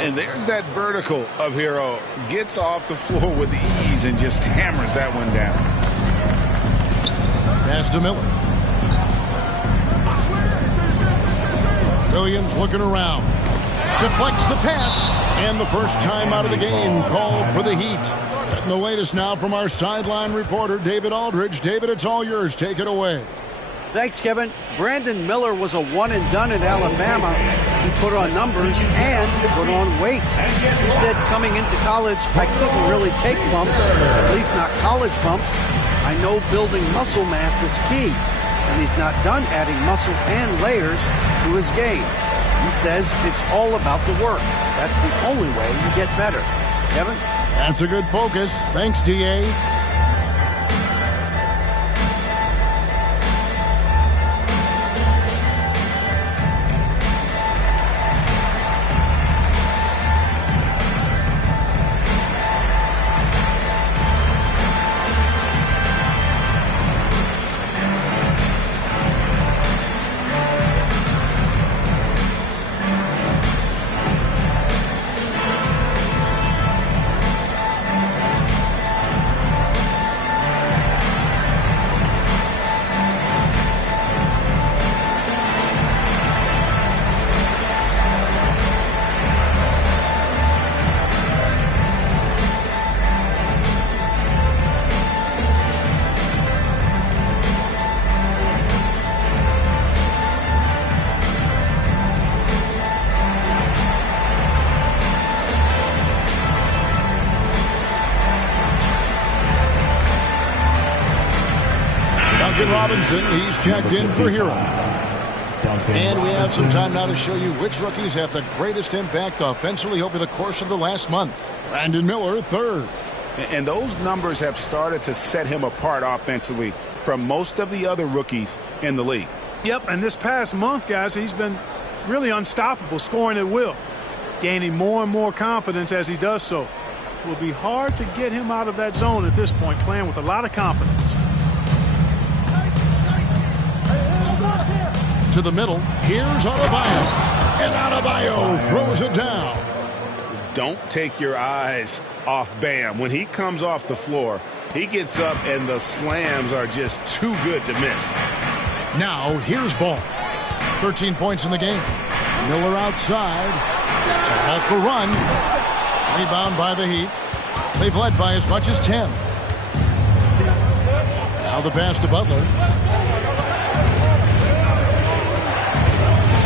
And there's that vertical of Hero. Gets off the floor with ease and just hammers that one down. Pass to Miller. Williams looking around. Deflects the pass. And the first time out of the game called for the Heat. Getting the latest now from our sideline reporter, David Aldridge. David, it's all yours. Take it away. Thanks, Kevin. Brandon Miller was a one-and-done at Alabama. He put on numbers and put on weight. He said coming into college, I couldn't really take bumps, at least not college bumps. I know building muscle mass is key, and he's not done adding muscle and layers to his game. He says it's all about the work. That's the only way you get better. Kevin? That's a good focus. Thanks, D.A. Robinson, he's checked in for Hero. And we have some time now to show you which rookies have the greatest impact offensively over the course of the last month. Brandon Miller, 3rd. And those numbers have started to set him apart offensively from most of the other rookies in the league. Yep, and this past month, guys, he's been really unstoppable, scoring at will, gaining more and more confidence as he does so. It will be hard to get him out of that zone at this point, playing with a lot of confidence. To the middle, here's Adebayo. And Adebayo throws it down. Don't take your eyes off Bam. When he comes off the floor, he gets up and the slams are just too good to miss. Now, here's Ball. 13 points in the game. Miller outside to halt the run. Rebound by the Heat. They've led by as much as 10. Now the pass to Butler.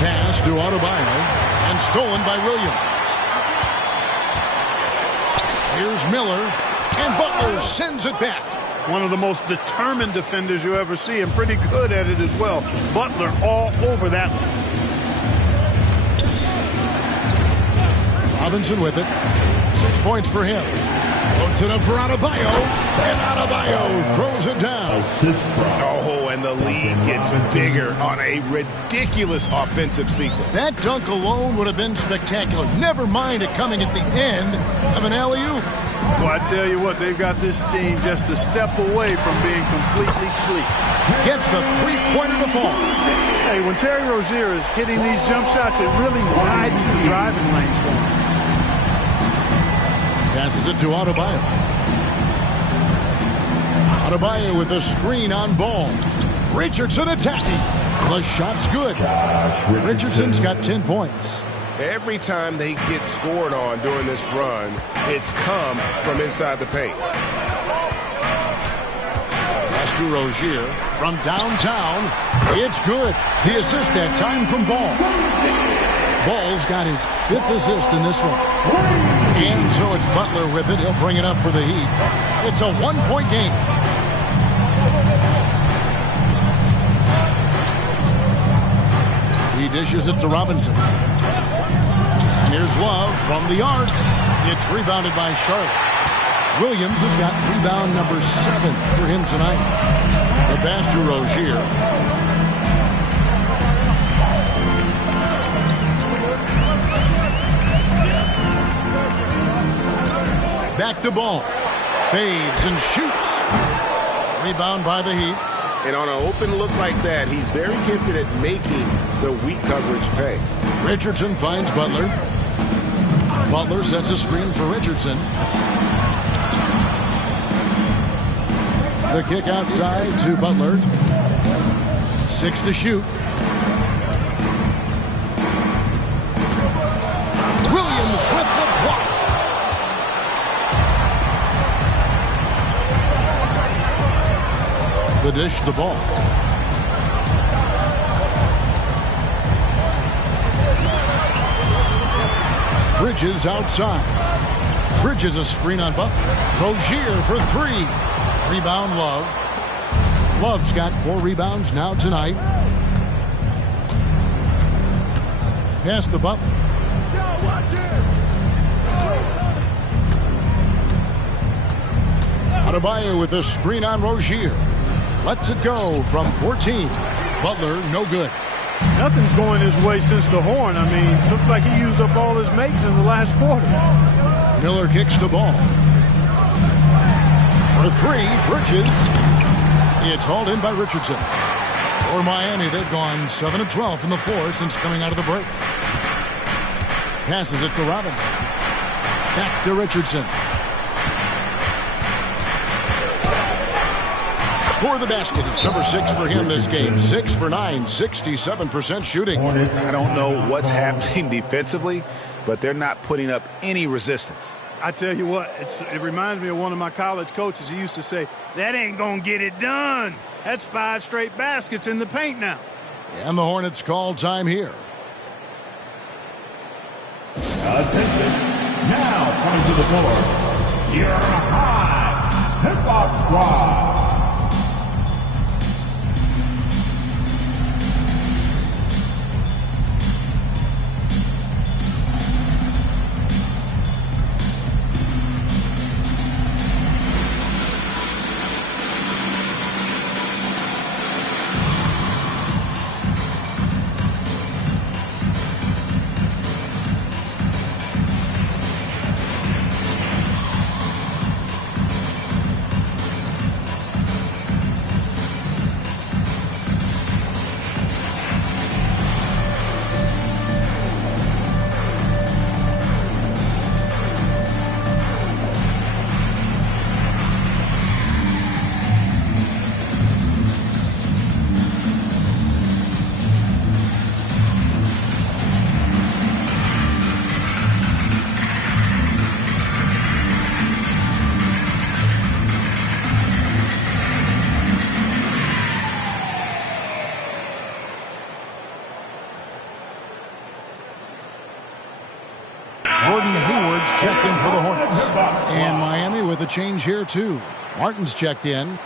Pass to Adebayo and stolen by Williams. Here's Miller, and Butler sends it back. One of the most determined defenders you ever see, and pretty good at it as well. Butler all over that one. Robinson with it. 6 points for him. Puts it up for Adebayo, and Adebayo throws it down. Oh, and the lead gets bigger on a ridiculous offensive sequence. That dunk alone would have been spectacular. Never mind it coming at the end of an alley-oop. Well, I tell you what, they've got this team just a step away from being completely sleep. Gets the three-pointer to fall. Hey, when Terry Rozier is hitting these jump shots, it really widens the driving lanes for him. Passes it to Adebayo. Adebayo with a screen on Ball. Richardson attacking. The shot's good. Richardson's got 10 points. Every time they get scored on during this run, it's come from inside the paint. Pass to Rozier from downtown. It's good. The assist that time from Ball. Ball's got his 5th assist in this one. And so it's Butler with it. He'll bring it up for the Heat. It's a 1-point game. He dishes it to Robinson. And here's Love from the arc. It's rebounded by Charlotte. Williams has got rebound number 7 for him tonight. The pass to Rozier. Back to Ball. Fades and shoots. Rebound by the Heat. And on an open look like that, he's very gifted at making the weak coverage pay. Richardson finds Butler. Butler sets a screen for Richardson. The kick outside to Butler. 6 to shoot. Williams with the block. The dish to Ball. Bridges outside. Bridges a screen on Butler. Rozier for 3. Rebound Love. Love's got 4 rebounds now tonight. Pass to Butler. Adebayo with a screen on Rozier. Lets it go from 14. Butler, no good. Nothing's going his way since the horn. I mean, looks like he used up all his makes in the last quarter. Miller kicks the ball. For 3, Bridges. It's hauled in by Richardson. For Miami, they've gone 7 of 12 in the floor since coming out of the break. Passes it to Robinson. Back to Richardson. For the basket. It's number 6 for him this game. 6 for 9, 67% shooting. I don't know what's happening defensively, but they're not putting up any resistance. I tell you what, it reminds me of one of my college coaches. He used to say, that ain't going to get it done. That's 5 straight baskets in the paint now. And the Hornets call time here. Attention. Now coming to the floor, your high hip-hop squad. Checked in for the Hornets. And Miami with a change here, too. Martin's checked in.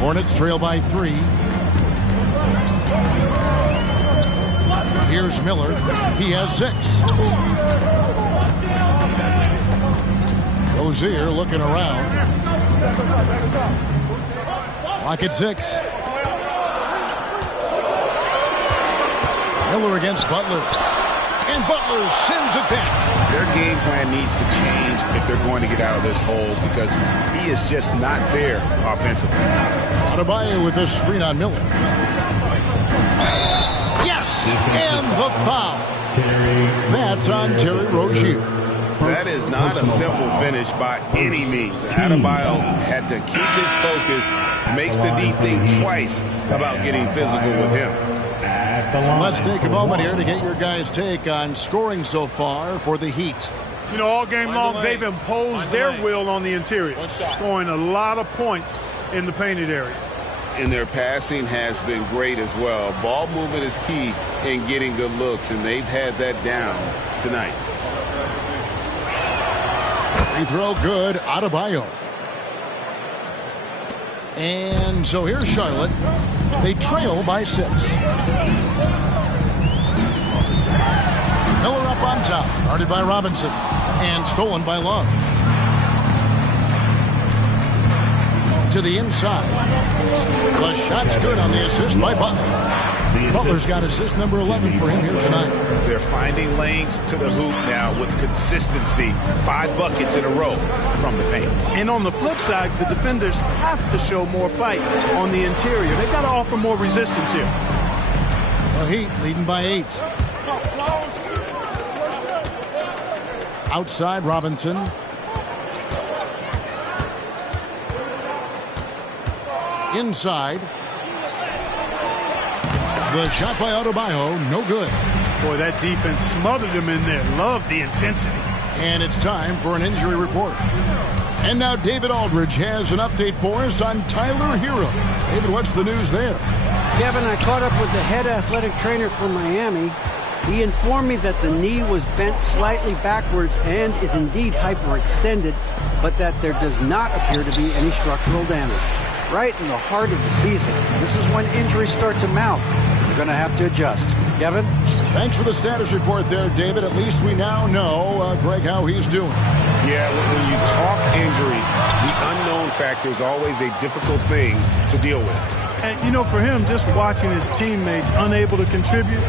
Hornets trail by 3. Here's Miller. He has 6. Rozier looking around. Clock at 6. Miller against Butler. And Butler sends it back. Their game plan needs to change if they're going to get out of this hole because he is just not there offensively. Adebayo with this screen on Miller. Yes! And the foul. That's on Terry Rozier. That is not a simple finish by any means. Adebayo had to keep his focus, makes the D think twice about getting physical with him. Let's take a moment here to get your guys' take on scoring so far for the Heat. You know, all game long, they've imposed their will on the interior, scoring a lot of points in the painted area. And their passing has been great as well. Ball movement is key in getting good looks, and they've had that down tonight. Free throw good, Adebayo. And so here's Charlotte. They trail by 6. Miller up on top, guarded by Robinson, and stolen by Love. To the inside. The shot's good on the assist by Butler. Butler's got assist number 11 for him here tonight. They're finding lanes to the hoop now with consistency. 5 buckets in a row from the paint. And on the flip side, the defenders have to show more fight on the interior. They've got to offer more resistance here. The Heat leading by 8. Outside Robinson. Inside. The shot by Adebayo, no good. Boy, that defense smothered him in there. Love the intensity. And it's time for an injury report. And now David Aldridge has an update for us on Tyler Hero. David, what's the news there? Kevin, I caught up with the head athletic trainer from Miami. He informed me that the knee was bent slightly backwards and is indeed hyperextended, but that there does not appear to be any structural damage. Right in the heart of the season. This is when injuries start to mount. We're going to have to adjust. Kevin? Thanks for the status report there, David. At least we now know, Greg, how he's doing. Yeah, when you talk injury, the unknown factor is always a difficult thing to deal with. And, you know, for him, just watching his teammates unable to contribute,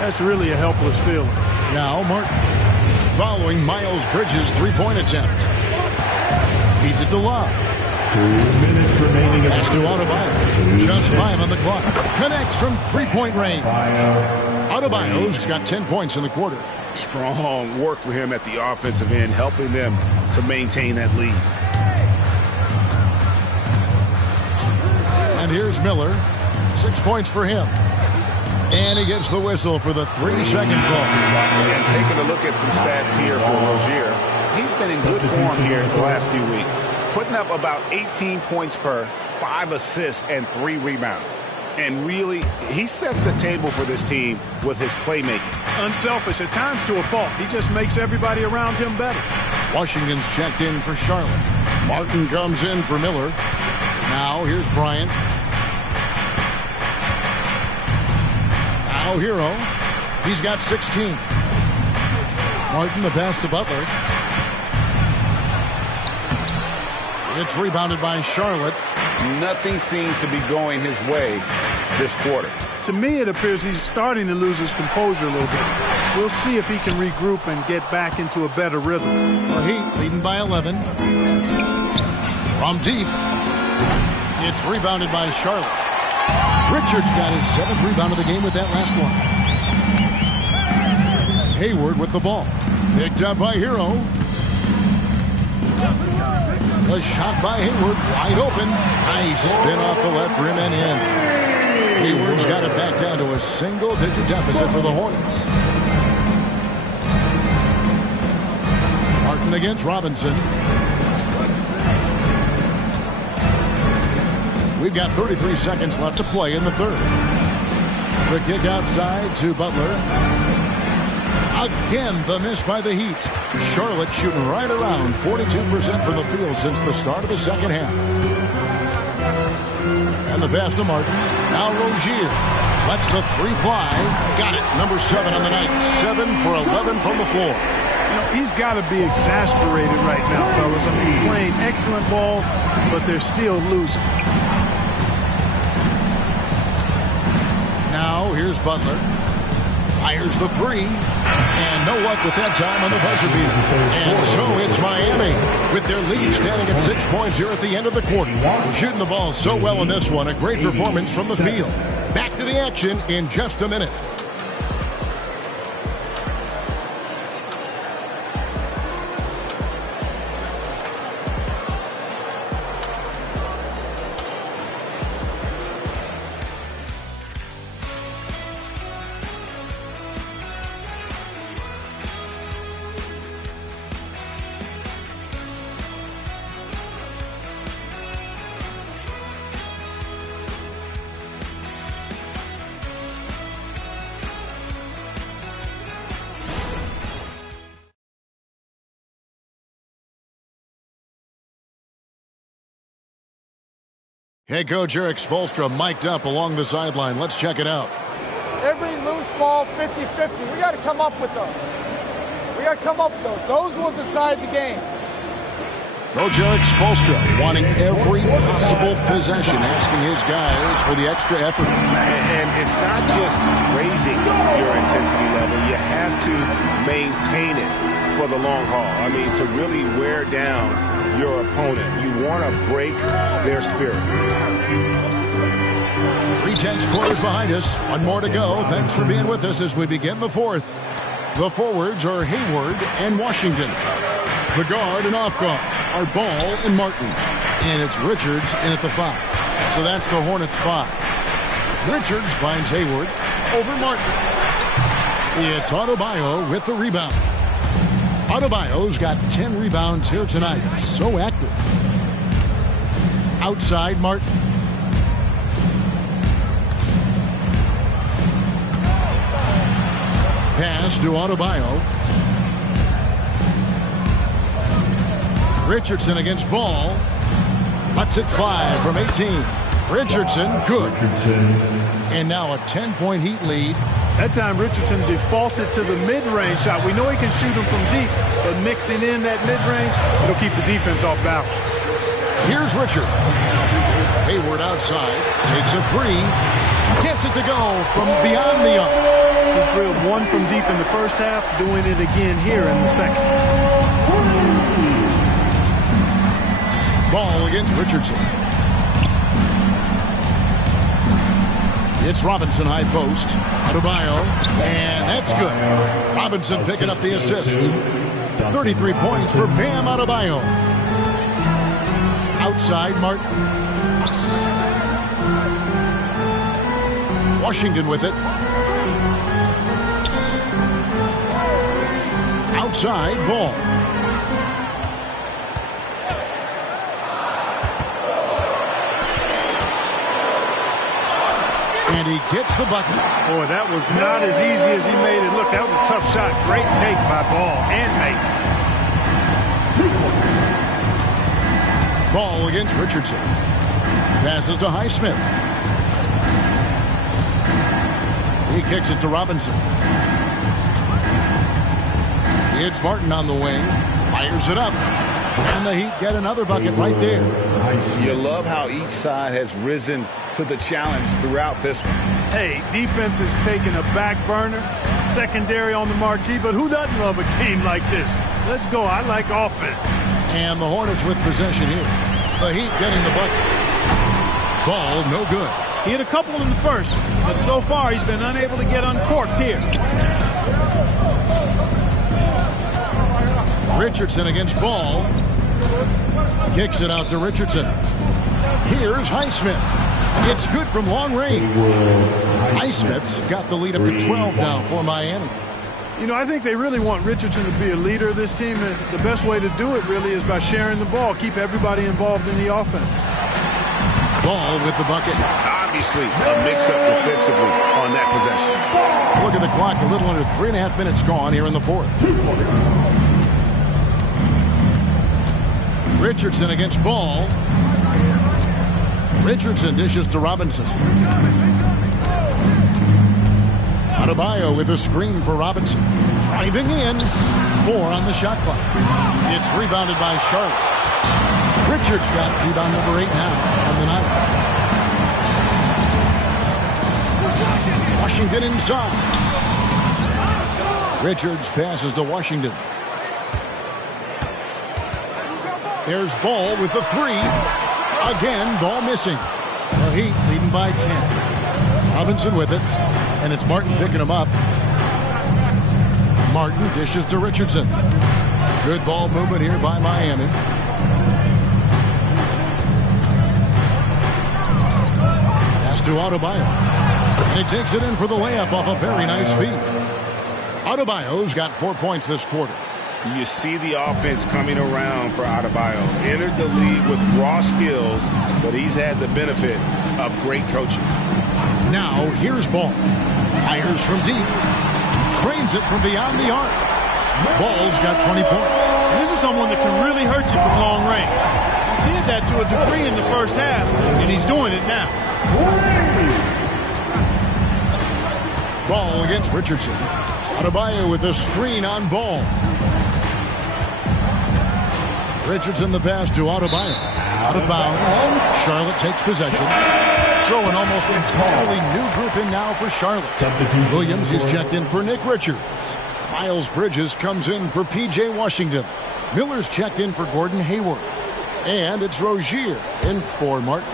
that's really a helpless feeling. Now Martin, following Miles Bridges' three-point attempt. Feeds it to Love. 2 minutes remaining. Pass to Adebayo. Just 5 on the clock. Connects from three-point range. Adebayo's got 10 points in the quarter. Strong work for him at the offensive end, helping them to maintain that lead. And here's Miller. 6 points for him. And he gets the whistle for the 3-second call. And taking a look at some stats here for Rozier, he's been in good form here the last few weeks, putting up about 18 points per, 5 assists, and 3 rebounds. And really, he sets the table for this team with his playmaking. Unselfish at times to a fault. He just makes everybody around him better. Washington's checked in for Charlotte. Martin comes in for Miller. Now here's Bryant. Now Hero. He's got 16. Martin the pass to Butler. It's rebounded by Charlotte. Nothing seems to be going his way this quarter. To me, it appears he's starting to lose his composure a little bit. We'll see if he can regroup and get back into a better rhythm. The Heat leading by 11. From deep. It's rebounded by Charlotte. Richards got his 7th rebound of the game with that last one. Hayward with the ball. Picked up by Hero. The shot by Hayward, wide open. Nice spin off the left rim and in. Hayward's got it back down to a single-digit deficit for the Hornets. Martin against Robinson. We've got 33 seconds left to play in the third. The kick outside to Butler. Again, the miss by the Heat. Charlotte shooting right around 42% from the field since the start of the second half. And the pass to Martin. Now Rozier lets the 3 fly. Got it. Number 7 on the night. 7 for 11 from the floor. You know, he's got to be exasperated right now, fellas. I mean, playing excellent ball, but they're still losing. Now here's Butler. Fires the 3. And no luck with that time on the buzzer beater. And so it's Miami with their lead standing at 6 points here at the end of the quarter. Shooting the ball so well in this one. A great performance from the field. Back to the action in just a minute. Head coach Eric Spoelstra mic'd up along the sideline. Let's check it out. Every loose ball, 50-50. We got to come up with those. Those will decide the game. Coach Eric Spoelstra wanting every possible possession, asking his guys for the extra effort. And it's not just raising your intensity level. You have to maintain it for the long haul. I mean, to really wear down your opponent. You want to break their spirit. 3 quarters behind us. One more to go. Thanks for being with us as we begin the fourth. The forwards are Hayward and Washington. The guard and off guard are Ball and Martin. And it's Richards in at the 5. So that's the Hornets' 5. Richards finds Hayward over Martin. It's Adebayo with the rebound. Adebayo's got 10 rebounds here tonight. So active. Outside Martin. Pass to Adebayo. Richardson against Ball. Butts it 5 from 18. Richardson, good. And now a 10-point Heat lead. That time Richardson defaulted to the mid-range shot. We know he can shoot them from deep, but mixing in that mid-range, it'll keep the defense off balance. Here's Richard. Hayward outside. Takes a 3. Gets it to go from beyond the arc. He drilled one from deep in the first half, doing it again here in the second. Ball against Richardson. It's Robinson high post. Adebayo, and that's good. Robinson picking up the assist. 33 points for Bam Adebayo. Outside Martin. Washington with it. Outside Ball. And he gets the bucket. Boy, that was not as easy as he made it look. That was a tough shot. Great take by Ball and make. Ball against Richardson. Passes to Highsmith. He kicks it to Robinson. It's Martin on the wing. Fires it up. And the Heat get another bucket right there. You love how each side has risen to the challenge throughout this one. Hey, defense is taking a back burner, secondary on the marquee, but who doesn't love a game like this? Let's go. I like offense. And the Hornets with possession here. The Heat getting the bucket. Ball no good. He had a couple in the first, but so far he's been unable to get uncorked here. Richardson against Ball. Kicks it out to Richardson. Here's Highsmith. It's good from long range. Highsmith's got the lead up to 12 now for Miami. You know, I think they really want Richardson to be a leader of this team, and the best way to do it really is by sharing the ball, keep everybody involved in the offense. Ball with the bucket. Obviously, a mix-up defensively on that possession. Look at the clock, a little under 3.5 minutes gone here in the fourth. Richardson against Ball. Richardson dishes to Robinson. Adebayo with a screen for Robinson. Driving in. 4 on the shot clock. It's rebounded by Charlotte. Richards got rebound number 8 now on the night. Washington inside. Richards passes to Washington. There's Ball with the 3. Again, Ball missing. The Heat leading by 10. Robinson with it. And it's Martin picking him up. Martin dishes to Richardson. Good ball movement here by Miami. Pass to Adebayo. And he takes it in for the layup off a very nice feed. Adebayo's got 4 points this quarter. You see the offense coming around for Adebayo. Entered the league with raw skills, but he's had the benefit of great coaching. Now, here's Ball. Fires from deep. Trains it from beyond the arc. Ball's got 20 points. This is someone that can really hurt you from long range. did that to a degree in the first half, and he's doing it now. Ball against Richardson. Adebayo with a screen on Ball. Richardson the pass to Adebayo. Out of bounds. Charlotte takes possession. So an almost entirely new group in now for Charlotte. Williams is checked in for Nick Richards. Miles Bridges comes in for P.J. Washington. Miller's checked in for Gordon Hayward. And it's Rozier in for Martin.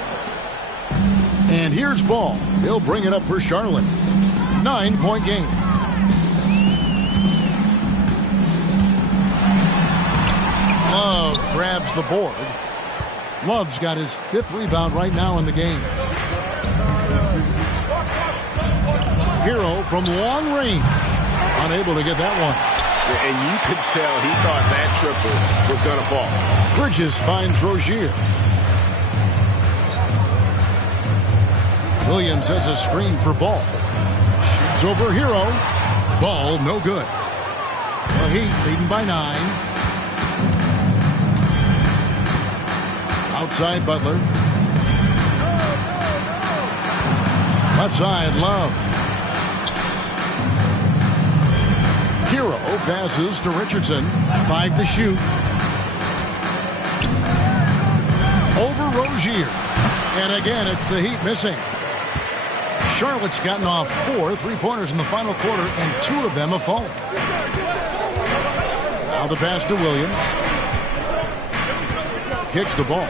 And here's Ball. He'll bring it up for Charlotte. 9-point game. Love grabs the board. Love's got his 5th rebound right now in the game. Hero from long range. Unable to get that one. And you could tell he thought that triple was going to fall. Bridges finds Rozier. Williams sets a screen for Ball. Shoots over Hero. Ball no good. The Heat leading by 9. Outside Butler. Left side Love. Hero passes to Richardson. 5 to shoot. Over Rozier. And again, it's the Heat missing. Charlotte's gotten off 4 3-pointers in the final quarter, and 2 of them have fallen. Now the pass to Williams. Kicks the ball.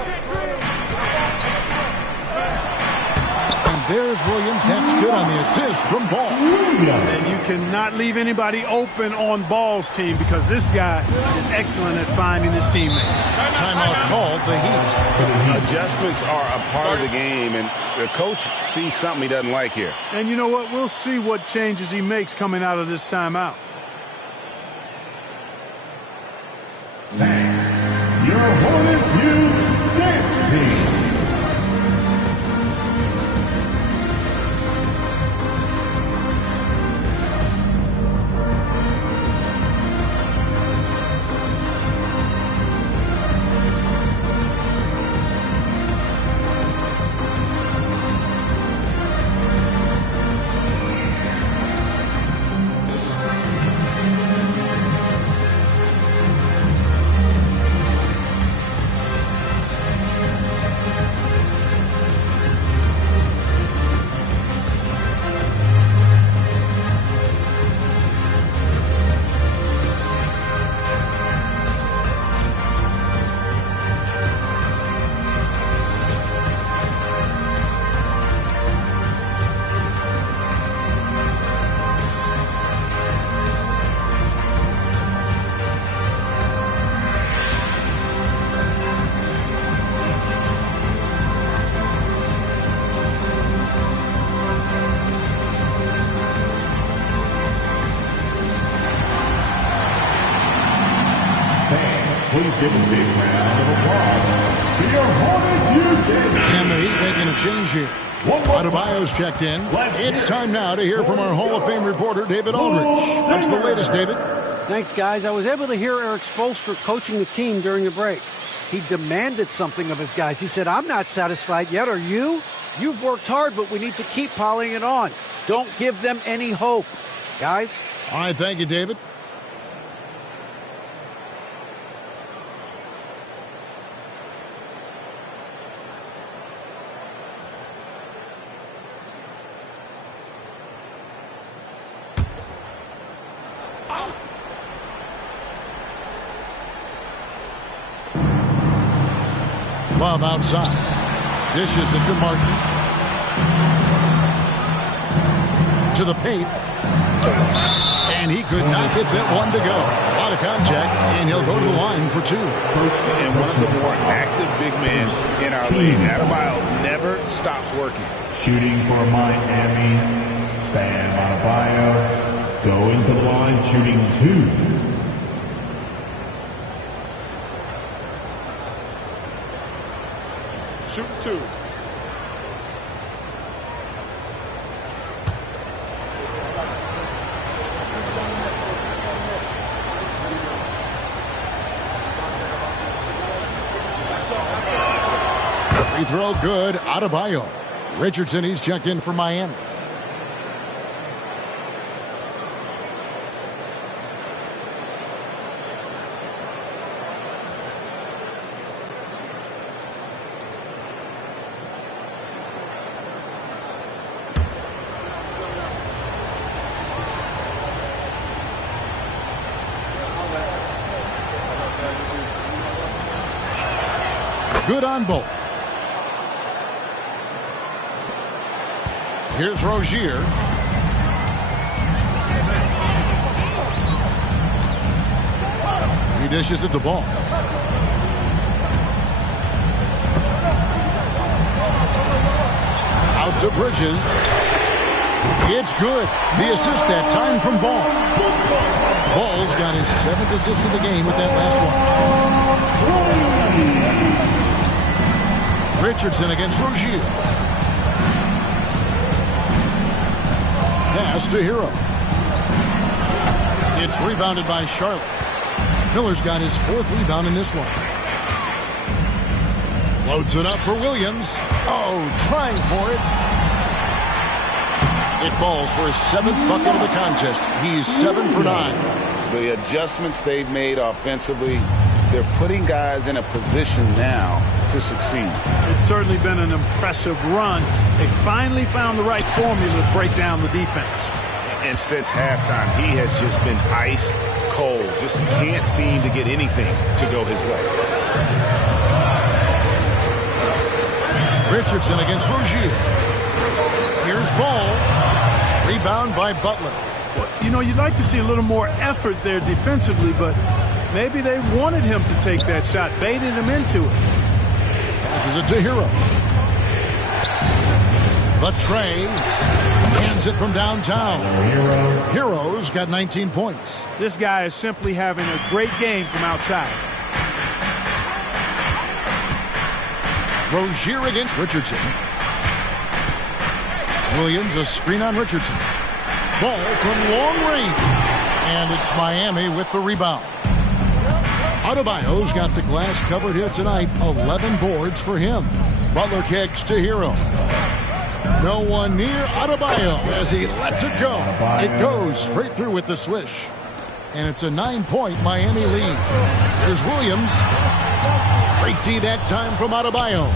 And there's Williams. That's good on the assist from Ball. And you cannot leave anybody open on Ball's team because this guy is excellent at finding his teammates. Timeout called the Heat. Adjustments are a part of the game, and the coach sees something he doesn't like here. And you know what? We'll see what changes he makes coming out of this timeout. Your Hornets Youth Dance Team. Please give a big round of applause to your Hornets Youth Dance Team. And the Heat making a change here. Adebayo's checked in. It's time now to hear from our Hall of Fame reporter, David Aldridge. What's the latest, David? Thanks, guys. I was able to hear Eric Spoelstra coaching the team during the break. He demanded something of his guys. He said, I'm not satisfied yet. Are you? You've worked hard, but we need to keep piling it on. Don't give them any hope. Guys? All right, thank you, David. Love outside. Dishes it to Martin. To the paint. And he could not get that one to go. A lot of contact, and he'll go to the line for 2. And one of the more active big men in our league. Adebayo never stops working. Shooting for Miami, Bam Adebayo. Going to the line, shooting 2. Shoot 2. Free throw good. Adebayo. Richardson, he's checked in for Miami. Good on both. Here's Rozier. He dishes it to Ball. Out to Bridges. It's good. The assist that time from Ball. Ball's got his 7th assist of the game with that last one. Richardson against Rozier. Pass to Hero. It's rebounded by Charlotte. Miller's got his 4th rebound in this one. Floats it up for Williams. Oh, trying for it. It falls for his 7th bucket of the contest. He's 7 for 9. The adjustments they've made offensively, they're putting guys in a position now to succeed. It's certainly been an impressive run. They finally found the right formula to break down the defense. And since halftime, he has just been ice cold. Just can't seem to get anything to go his way. Richardson against Rozier. Here's Ball. Rebound by Butler. Well, you know, you'd like to see a little more effort there defensively, but maybe they wanted him to take that shot, baited him into it. Passes it to Hero. The Trey hands it from downtown. Hero's got 19 points. This guy is simply having a great game from outside. Rozier against Richardson. Williams, a screen on Richardson. Ball from long range. And it's Miami with the rebound. Adebayo's got the glass covered here tonight. 11 boards for him. Butler kicks to Hero. No one near Adebayo as he lets it go. It goes straight through with the swish. And it's a 9-point Miami lead. There's Williams. Great D that time from Adebayo.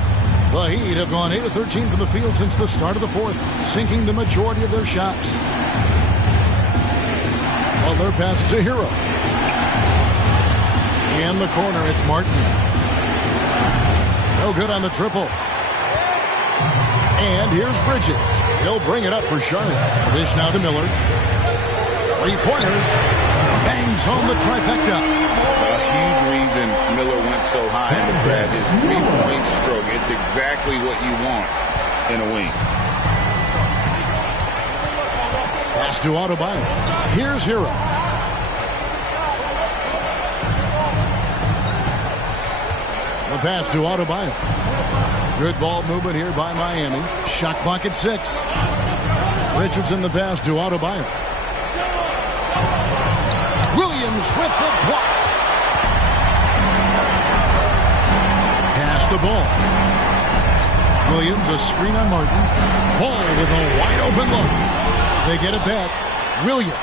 The Heat have gone 8 of 13 from the field since the start of the 4th, sinking the majority of their shots. Butler passes to Hero. In the corner, it's Martin. No good on the triple. And here's Bridges. He'll bring it up for Charlotte. Dish now to Miller. Three-pointer. Bangs home the trifecta. A huge reason Miller went so high in the draft is three-point stroke. It's exactly what you want in a wing. Pass to Adebayo. Here's Hero. The pass to Adebayo. Good ball movement here by Miami. Shot clock at 6. Richardson the pass to Adebayo. Williams with the block. Pass the ball. Williams a screen on Martin. Ball with a wide open look. They get it back. Williams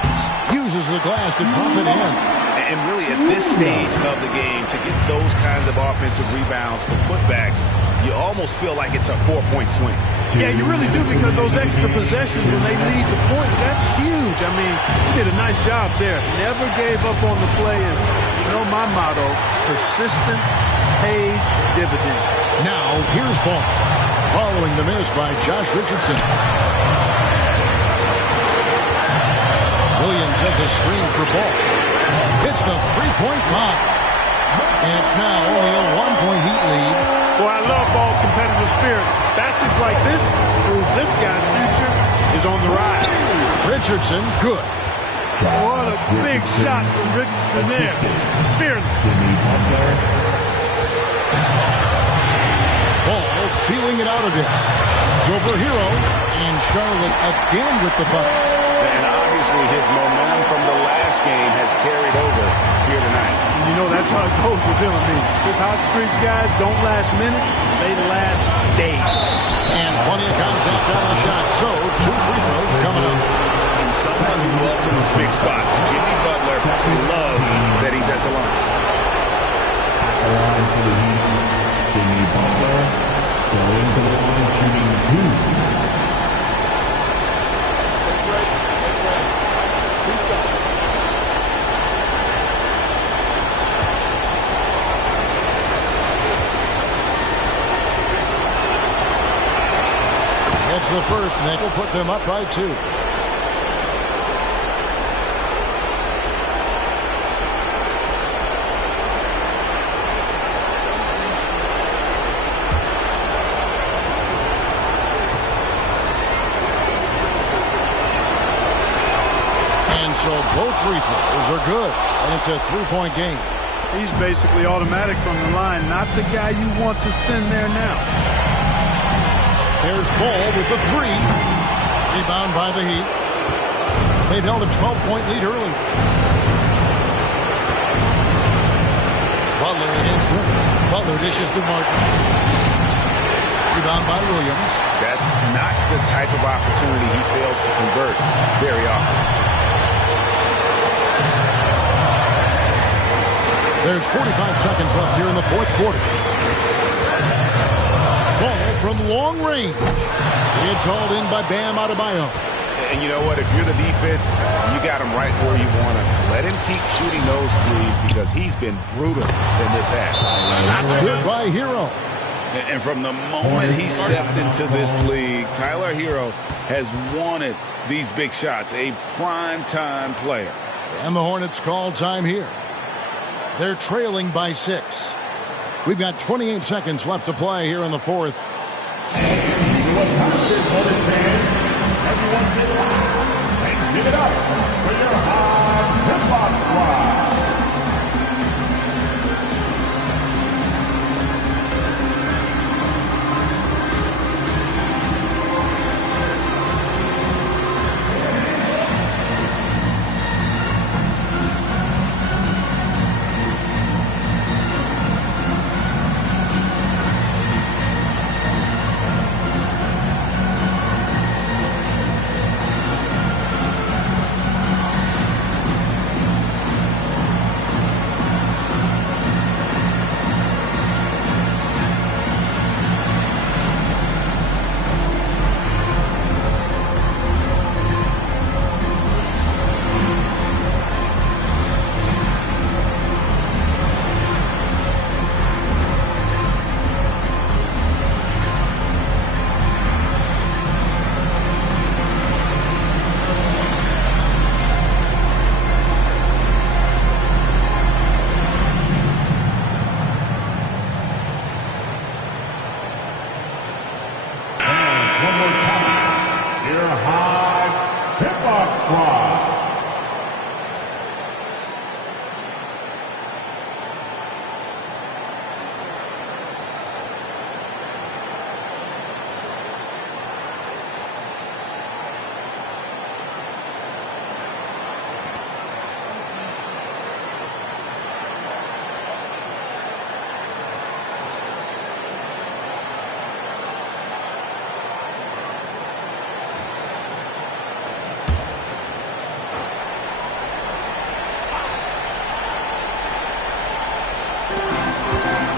uses the glass to drop it in. And really at this stage of the game, to get those kinds of offensive rebounds for putbacks, you almost feel like it's a 4-point swing. Yeah, you really do, because those extra possessions when they lead to points, that's huge. I mean, he did a nice job there. Never gave up on the play. And you know my motto, persistence pays dividends. Now, here's Ball. Following the miss by Josh Richardson. Williams sets a screen for Ball. It's the three-point bomb. And it's now only a 1-point Heat lead. Boy, I love Ball's competitive spirit. Baskets like this prove this guy's future is on the rise. Richardson, good. What a big shot from Richardson there. Fearless. Ball feeling it out a bit. Shoots over Hero. And Charlotte again with the bucket. And obviously his momentum from the last game has carried over here tonight. And you know that's how it goes with him. I mean, his hot streaks, guys, don't last minutes. They last days. And plenty of contact on the shot. So, 2 free throws coming up. And someone who welcomes big spots. Jimmy Butler loves that he's at the line. At the line for the Heat, Jimmy Butler going to the line, shooting 2. It's the first, and that will put them up by 2. And so both free throws are good, and it's a 3-point game. He's basically automatic from the line, not the guy you want to send there now. There's Ball with the 3. Rebound by the Heat. They've held a 12-point lead early. Butler against Miller. Butler dishes to Martin. Rebound by Williams. That's not the type of opportunity he fails to convert very often. There's 45 seconds left here in the fourth quarter. Ball from long range. It's hauled in by Bam Adebayo. And you know what? If you're the defense, you got him right where you want him. Let him keep shooting those threes because he's been brutal in this half. Shots good by Hero. And from the moment he stepped into this league, Tyler Hero has wanted these big shots. A prime-time player. And the Hornets call time here. They're trailing by 6. We've got 28 seconds left to play here in the fourth. Everyone get loud and give it up for your hot hip-hop squad.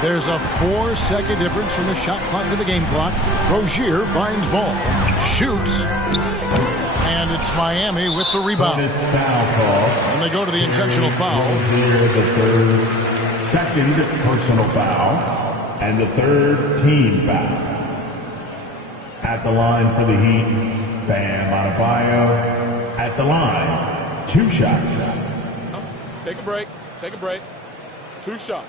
There's a 4-second difference from the shot clock to the game clock. Rozier finds Ball. Shoots. And it's Miami with the rebound. It's foul call. And they go to the intentional foul. Rozier, the third, second personal foul, and the third team foul. At the line for the Heat, Bam Adebayo. At the line, 2 shots. Take a break. Take a break. 2 shots.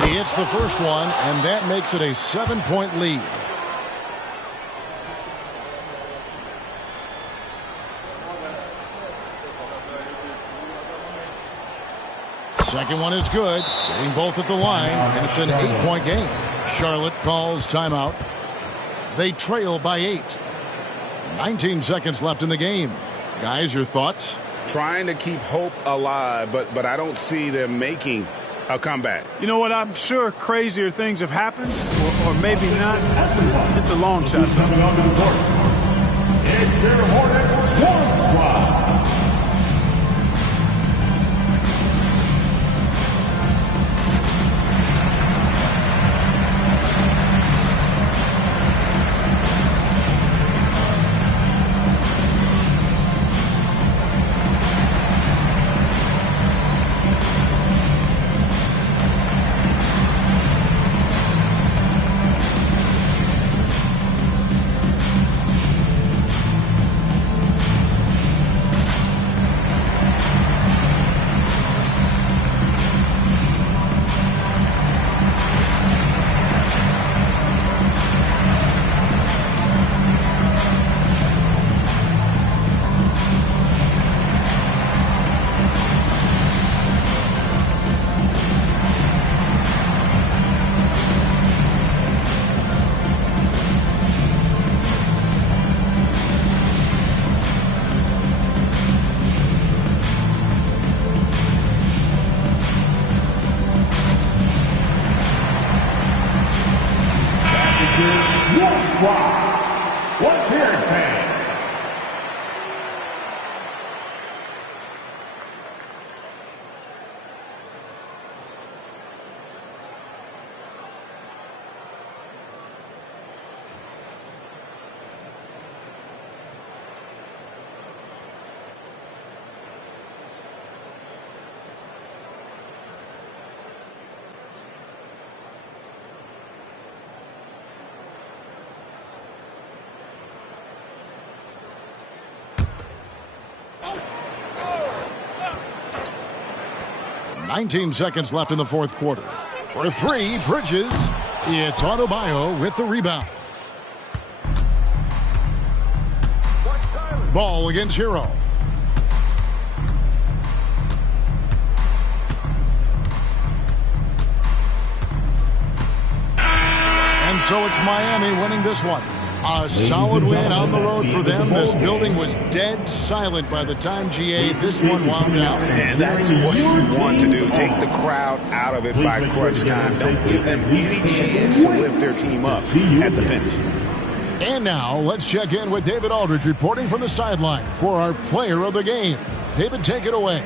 He hits the first one, and that makes it a 7-point lead. Second one is good. Getting both at the line, and it's an 8-point game. Charlotte calls timeout. They trail by 8. 19 seconds left in the game. Guys, your thoughts? Trying to keep hope alive, but I don't see them making a comeback. You know what? I'm sure crazier things have happened, or maybe not. It's a long shot. Coming onto the court. It's your Hornets Swarm Squad. Let's hear it, fans. Nineteen seconds left in the fourth quarter. For three, Bridges. It's Adebayo with the rebound. Ball against Hero. And so it's Miami winning this one. A solid win on the road for them. This building was dead silent by the time, GA, this one wound down. And that's what you want to do. Take the crowd out of it by crunch time. Don't give them any chance to lift their team up at the finish. And now let's check in with David Aldridge reporting from the sideline for our player of the game. David, take it away.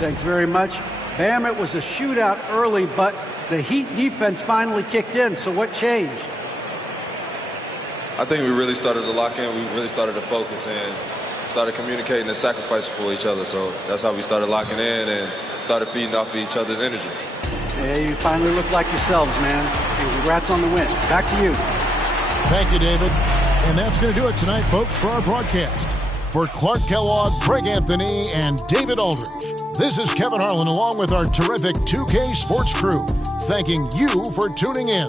Thanks very much. Bam, it was a shootout early, but the Heat defense finally kicked in. So what changed? I think we really started to lock in. We really started to focus and started communicating and sacrificing for each other. So that's how we started locking in and started feeding off of each other's energy. Yeah, you finally look like yourselves, man. And congrats on the win. Back to you. Thank you, David. And that's going to do it tonight, folks, for our broadcast. For Clark Kellogg, Greg Anthony, and David Aldridge, this is Kevin Harlan along with our terrific 2K Sports crew, thanking you for tuning in.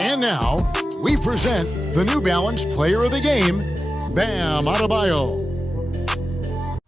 And now, we present the New Balance Player of the Game, Bam Adebayo.